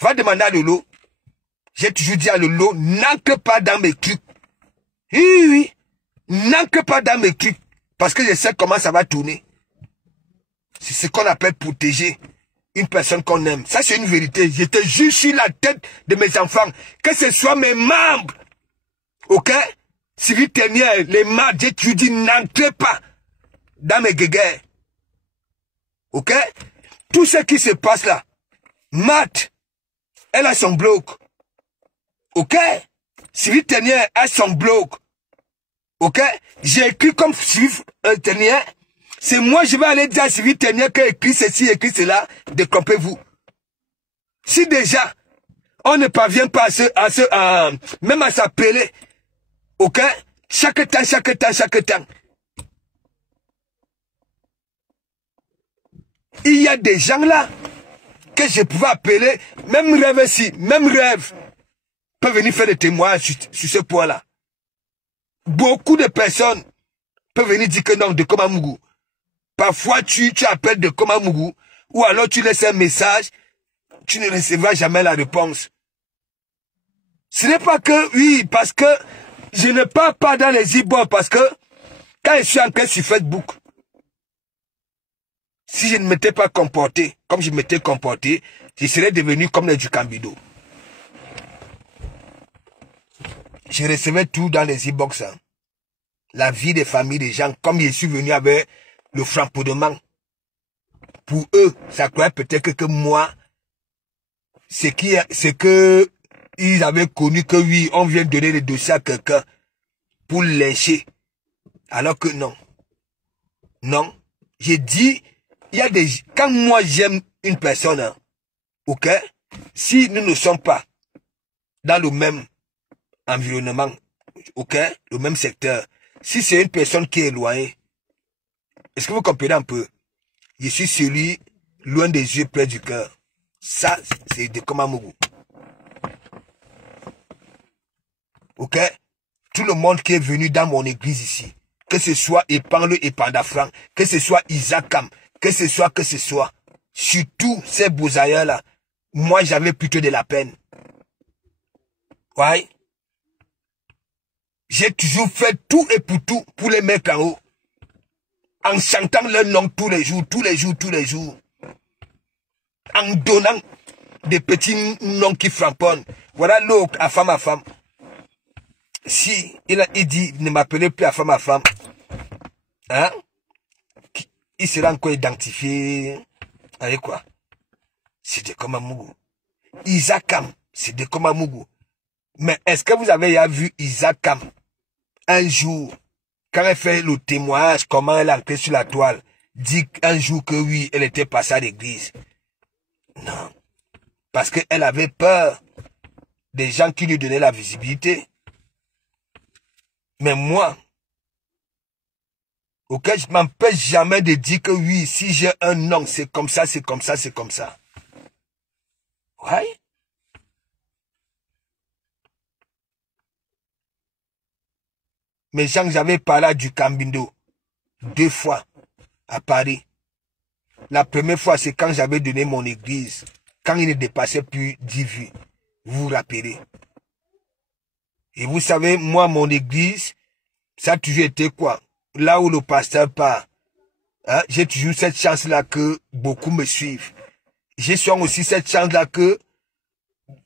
Va demander à Lolo. J'ai toujours dit à Lolo, n'entre pas dans mes trucs. Oui, n'entre pas dans mes trucs. Parce que je sais comment ça va tourner. C'est ce qu'on appelle protéger une personne qu'on aime. Ça, c'est une vérité. Je te jure sur la tête de mes enfants. Que ce soit mes membres. Ok? Sylvie Tenière, les membres, j'ai toujours dit, n'entrez pas dans mes guéguerres. Ok? Tout ce qui se passe là. Matt, elle a son blog. Ok? Sylvie Tenière a son blog. Ok? J'ai écrit comme Sylvie Tenière. C'est moi, je vais aller dire à Sylvie Tenière qui a écrit ceci, écrit cela. Décompez-vous. Si déjà, on ne parvient pas même à s'appeler. Ok? Chaque temps. Il y a des gens là que je pouvais appeler, même rêve ici, même rêve, peut venir faire des témoignages sur ce point-là. Beaucoup de personnes peuvent venir dire que non, de Komamougou. Parfois, tu appelles de Komamougou, ou alors tu laisses un message, tu ne recevras jamais la réponse. Ce n'est pas que, oui, parce que je ne parle pas dans les e-boards, parce que quand je suis entré sur Facebook, si je ne m'étais pas comporté comme je m'étais comporté, je serais devenu comme les Dukambido. Je recevais tout dans les e-box. Hein. La vie des familles des gens, comme je suis venu avec le franc-podement. Pour eux, ça croyait peut-être que moi, c'est que ils avaient connu que oui, on vient donner les dossiers à quelqu'un pour lyncher. Alors que non. Non. J'ai dit, il y a des... Quand moi j'aime une personne, hein, ok, si nous ne sommes pas dans le même environnement, ok, le même secteur, si c'est une personne qui est éloignée, est-ce que vous comprenez un peu? Je suis celui loin des yeux, près du cœur. Ça, c'est de Komamougou. Ok? Tout le monde qui est venu dans mon église ici, que ce soit Epanle et Pandafran, que ce soit Isakam, que ce soit, surtout ces beaux ailleurs-là, moi j'avais plutôt de la peine. Ouais. J'ai toujours fait tout et pour tout pour les mettre en haut. En chantant leur nom tous les jours. En donnant des petits noms qui frapponnent. Voilà l'autre, à femme. Si il dit ne m'appelez plus à femme, hein, il sera encore identifié avec quoi? C'est de Komamougou. Isakam, c'est de Komamougou. Mais est-ce que vous avez déjà vu Isakam un jour, quand elle fait le témoignage, comment elle a entré sur la toile, dit un jour que oui, elle était passée à l'église? Non. Parce qu'elle avait peur des gens qui lui donnaient la visibilité. Mais moi, ok, je ne m'empêche jamais de dire que oui, si j'ai un nom, c'est comme ça. Ouais. Mais j'avais parlé du Cambindo 2 fois à Paris. La première fois, c'est quand j'avais donné mon église, quand il ne dépassait plus 10 vues. Vous vous rappelez? Et vous savez, moi, mon église, ça a toujours été quoi? Là où le pasteur part. Hein, j'ai toujours cette chance-là que beaucoup me suivent. J'ai souvent aussi cette chance-là que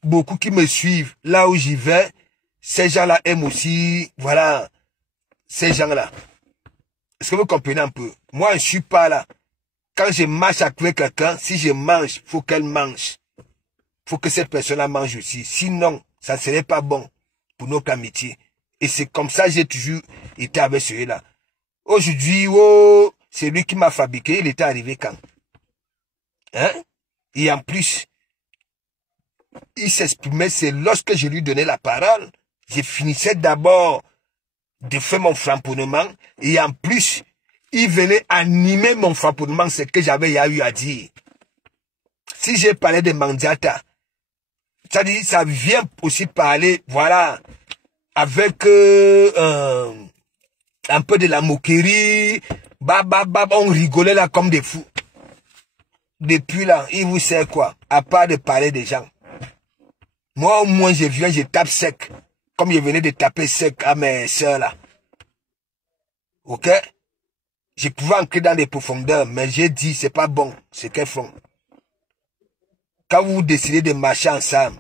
beaucoup qui me suivent, là où j'y vais, ces gens-là aiment aussi, voilà, ces gens-là. Est-ce que vous comprenez un peu? Moi, je suis pas là. Quand je marche avec quelqu'un, si je mange, faut qu'elle mange. Faut que cette personne-là mange aussi. Sinon, ça ne serait pas bon pour notre amitié. Et c'est comme ça que j'ai toujours été avec celui-là. Aujourd'hui, oh, c'est lui qui m'a fabriqué. Il était arrivé quand? Hein? Et en plus, il s'exprimait, c'est lorsque je lui donnais la parole, je finissais d'abord de faire mon framponnement. Et en plus, il venait animer mon framponnement, ce que j'avais eu à dire. Si j'ai parlé de Mandiata, ça dit, ça vient aussi parler, voilà, avec un peu de la moquerie, on rigolait là comme des fous. Depuis là, il vous sert quoi? À part de parler des gens. Moi, au moins, je viens, je tape sec. Comme je venais de taper sec à mes soeurs là. Ok? Je pouvais entrer dans des profondeurs, mais j'ai dit, c'est pas bon, c'est qu'elles font. Quand vous décidez de marcher ensemble,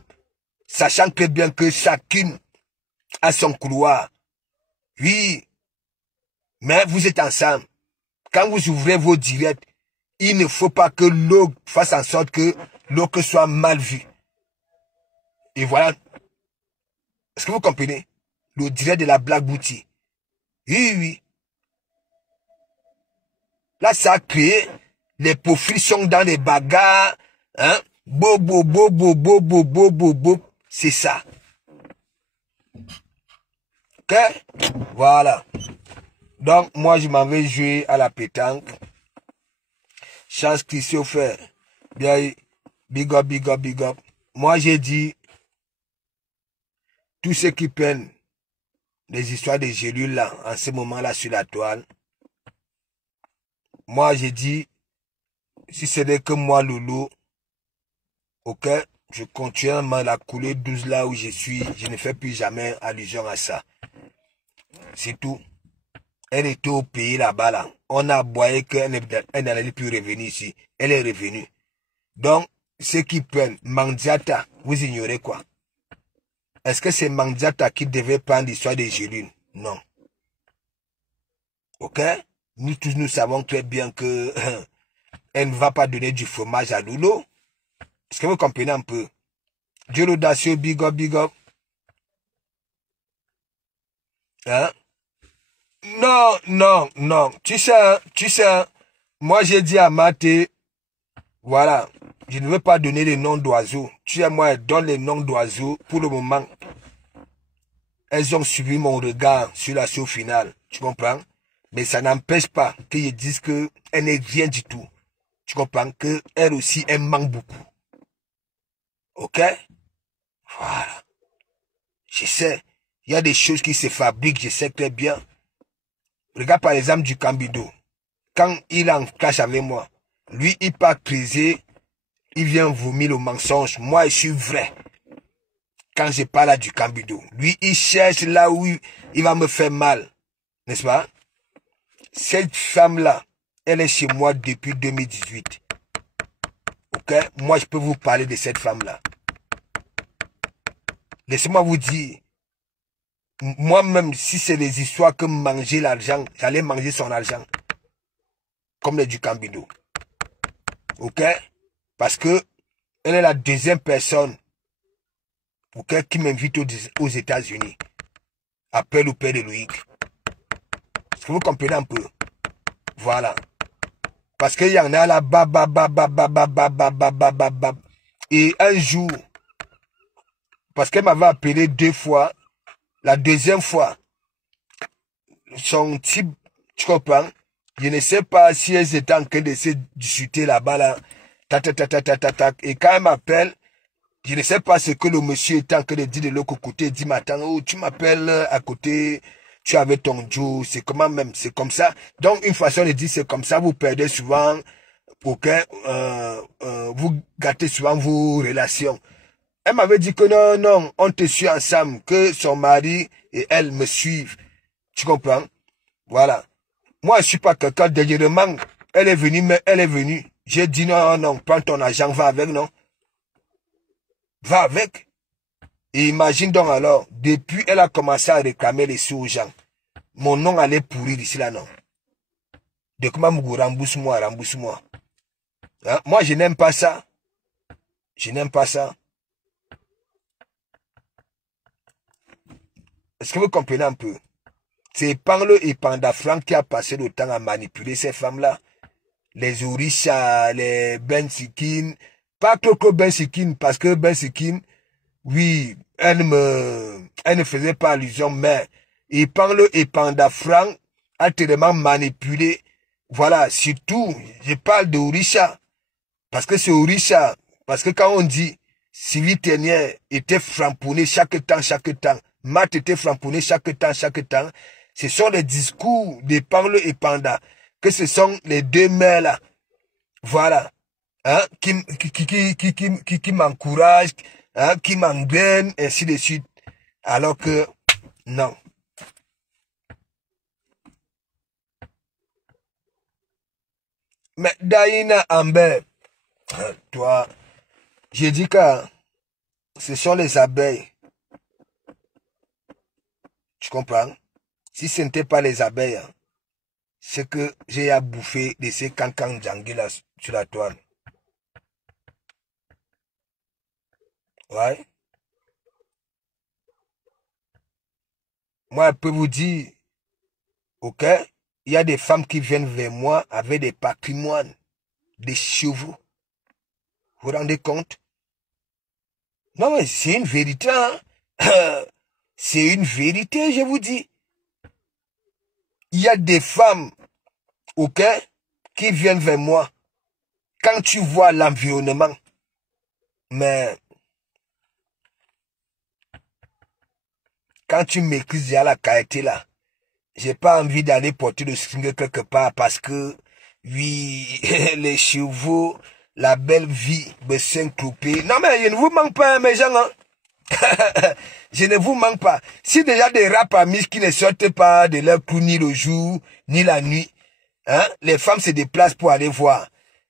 sachant très bien que chacune a son couloir, oui, mais vous êtes ensemble. Quand vous ouvrez vos directs, il ne faut pas que l'autre fasse en sorte que l'autre soit mal vu. Et voilà. Est-ce que vous comprenez? Le direct de la Black Booty. Oui, oui. Là, ça a créé, les profils sont dans les bagarres, hein, c'est ça. Ok? Voilà. Donc, moi, je m'en vais jouer à la pétanque. Chance Christophe. Bien, big up, big up, big up. Moi, j'ai dit, tous ceux qui prennent les histoires des gélules là, en ce moment-là, sur la toile, moi, j'ai dit, si ce n'est que moi, Loulou, ok, je continue à la couler douce là où je suis, je ne fais plus jamais allusion à ça. C'est tout. Elle était au pays là-bas là. On a aboyé qu'elle n'allait plus revenir ici. Elle est revenue. Donc, ceux qui prennent Mandiata, vous ignorez quoi? Est-ce que c'est Mandiata qui devait prendre l'histoire des gélules? Non. Ok? Nous tous, nous savons très bien que elle ne va pas donner du fromage à Loulou. Est-ce que vous comprenez un peu? Dieu l'audacieux, big up, big up. Hein? Non, non, non. Tu sais, moi j'ai dit à Maté, voilà, je ne veux pas donner les noms d'oiseaux. Tu sais, moi, elle donne les noms d'oiseaux. Pour le moment, elles ont suivi mon regard sur la show finale. Tu comprends? Mais ça n'empêche pas qu'ils disent qu'elle n'est rien du tout. Tu comprends? Qu'elle aussi, elle manque beaucoup. Ok? Voilà. Je sais. Il y a des choses qui se fabriquent, je sais très bien. Regarde par exemple du Cambido. Quand il est en clash avec moi, lui, il part criser, il vient vomir le mensonge. Moi, je suis vrai. Quand je parle à du Cambido, lui, il cherche là où il va me faire mal. N'est-ce pas? Cette femme-là, elle est chez moi depuis 2018. Ok? Moi, je peux vous parler de cette femme-là. Laissez-moi vous dire, moi-même, si c'est les histoires que manger l'argent, j'allais manger son argent. Comme les du Cambido. Ok? Parce que elle est la deuxième personne, ok, qui m'invite aux États-Unis. Après le père de Loïc. Est-ce que vous comprenez un peu? Voilà. Parce qu'il y en a là, et un jour, parce qu'elle m'avait appelé 2 fois, la deuxième fois, son type, tu comprends? Je ne sais pas si elles étaient en train de se discuter là-bas, là. Et quand elle m'appelle, je ne sais pas ce que le monsieur était en train de dire de l'autre côté. Il dit, mais attends, oh, tu m'appelles à côté, tu avais ton Joe, c'est comment même, c'est comme ça. Donc, une façon de dire, c'est comme ça, vous perdez souvent, ok, vous gâtez souvent vos relations. Elle m'avait dit que non, non, on te suit ensemble, que son mari et elle me suivent. Tu comprends? Voilà. Moi, je ne suis pas quelqu'un, dernièrement, elle est venue, mais elle est venue. J'ai dit non, non, prends ton argent, va avec, non? Va avec. Et imagine donc alors, depuis elle a commencé à réclamer les sous aux gens. Mon nom allait pourrir d'ici là, non? De comment me rembourse-moi, rembourse-moi. Hein? Moi, je n'aime pas ça. Je n'aime pas ça. Est-ce que vous comprenez un peu? C'est Panglo et Pandafran qui a passé le temps à manipuler ces femmes-là. Les Orisha, les Bensikin. Pas que Bensikin, parce que Bensikin, oui, elle ne faisait pas allusion, mais Panglo et Pandafran a tellement manipulé. Voilà, surtout, je parle de Orisha. Parce que c'est Orisha. Parce que quand on dit Sylvie Tenière était framponné chaque temps, m'a été flamponné chaque temps. Ce sont les discours de Parle et Panda, que ce sont les deux mères là, voilà, hein, qui m'encouragent, hein, qui m'engrainent, ainsi de suite. Alors que, non. Mais Daïna Amber, toi, j'ai dit que ce sont les abeilles. Tu comprends? Si ce n'était pas les abeilles, hein, c'est que j'ai à bouffer de ces cancans d'anguilles sur la toile. Ouais. Moi, je peux vous dire, ok, il y a des femmes qui viennent vers moi avec des patrimoines, des chevaux. Vous vous rendez compte? Non, mais c'est une vérité, hein? C'est une vérité, je vous dis. Il y a des femmes, ok, qui viennent vers moi. Quand tu vois l'environnement, mais quand tu maîtrises la qualité là, j'ai pas envie d'aller porter le string quelque part parce que, oui, les chevaux, la belle vie, bessin cloupé. Non mais je ne vous manque pas, mes gens, hein. Je ne vous manque pas. Si déjà des rap amis qui ne sortent pas de leur clou ni le jour, ni la nuit, hein, les femmes se déplacent pour aller voir.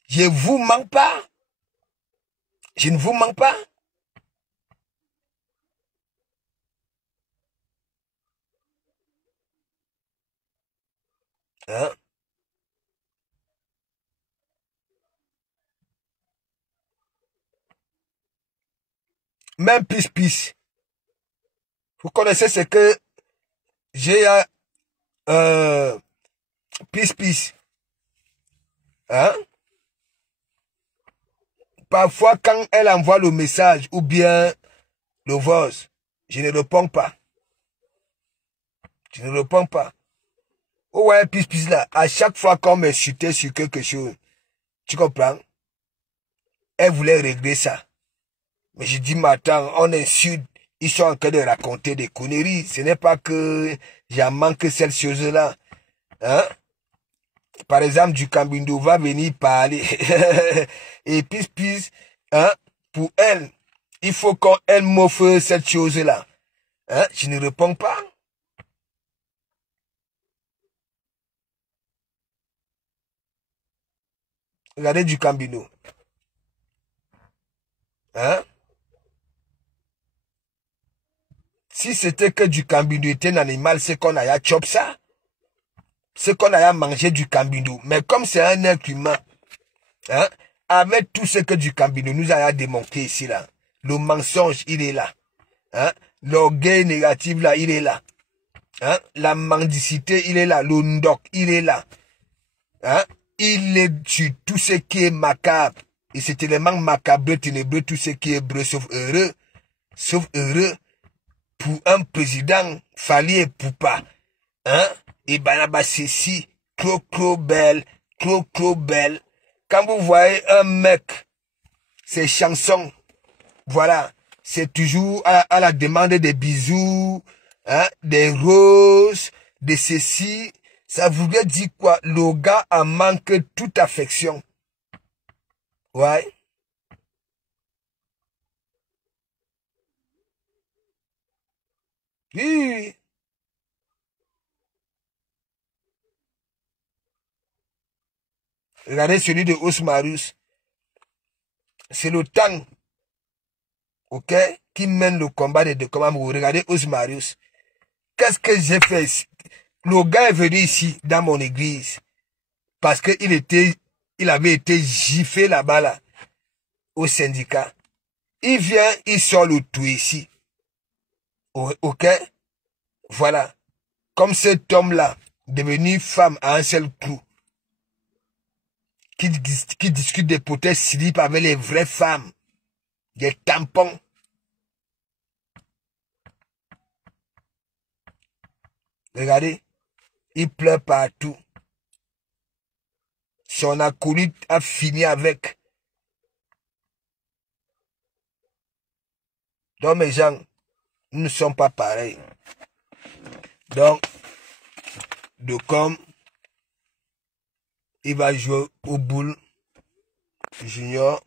Je vous manque pas. Je ne vous manque pas. Hein? Même pisse. Vous connaissez ce que j'ai à pisse. Hein? Parfois, quand elle envoie le message ou bien le voice, je ne réponds pas. Je ne réponds pas. Oh ouais, pisse là. À chaque fois qu'on me chutait sur quelque chose, tu comprends? Elle voulait régler ça. Mais je dis, mais attends, on insulte. Ils sont en train de raconter des conneries. Ce n'est pas que j'en manque cette chose-là. Hein? Par exemple, du Cambindo va venir parler. Et pisse, hein? Pour elle, il faut qu'elle m'offre cette chose-là. Hein? Je ne réponds pas. Regardez du Cambindo. Hein? Si c'était que du Cambindo était un animal, c'est qu'on a chop ça. C'est qu'on a mangé du Cambindo. Mais comme c'est un être humain, hein, avec tout ce que du Cambindo nous a démontré ici, là, le mensonge, il est là. Hein, l'orgueil négatif, là, il est là. Hein, la mendicité, il est là. Le ndok, il est là. Hein, il est sur tout ce qui est macabre. Et c'est tellement macabre, ténébreux, tout ce qui est breu, sauf heureux. Sauf heureux. Pour un président, Fali et Poupa, hein, et Banaba Sessi, trop belle, trop belle. Quand vous voyez un mec, ses chansons, voilà, c'est toujours à la demande des bisous, hein, des roses, de ceci. Ça voudrait dire quoi? Le gars en manque toute affection. Ouais. Oui. Regardez celui de Osmarus. C'est le temps, ok, qui mène le combat des deux combats. Vous regardez Osmarus. Qu'est-ce que j'ai fait ici? Le gars est venu ici, dans mon église, parce que il avait été giflé là-bas, là, au syndicat. Il vient, il sort le tout ici. Ok? Voilà. Comme cet homme-là, devenu femme à un seul coup, qui discute des potets slip avec les vraies femmes, des tampons. Regardez, il pleure partout. Son acolyte a fini avec. Donc mes gens, nous ne sommes pas pareils. Donc, comme il va jouer au boule junior,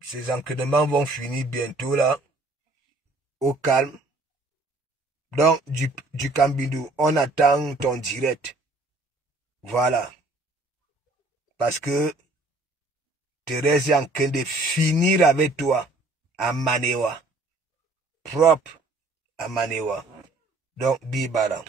ces entraînements vont finir bientôt là, au calme. Donc, du Cambidou, on attend ton direct. Voilà. Parce que Thérèse est en train de finir avec toi à Manewa. Propre à Manewa. Donc, Bibara.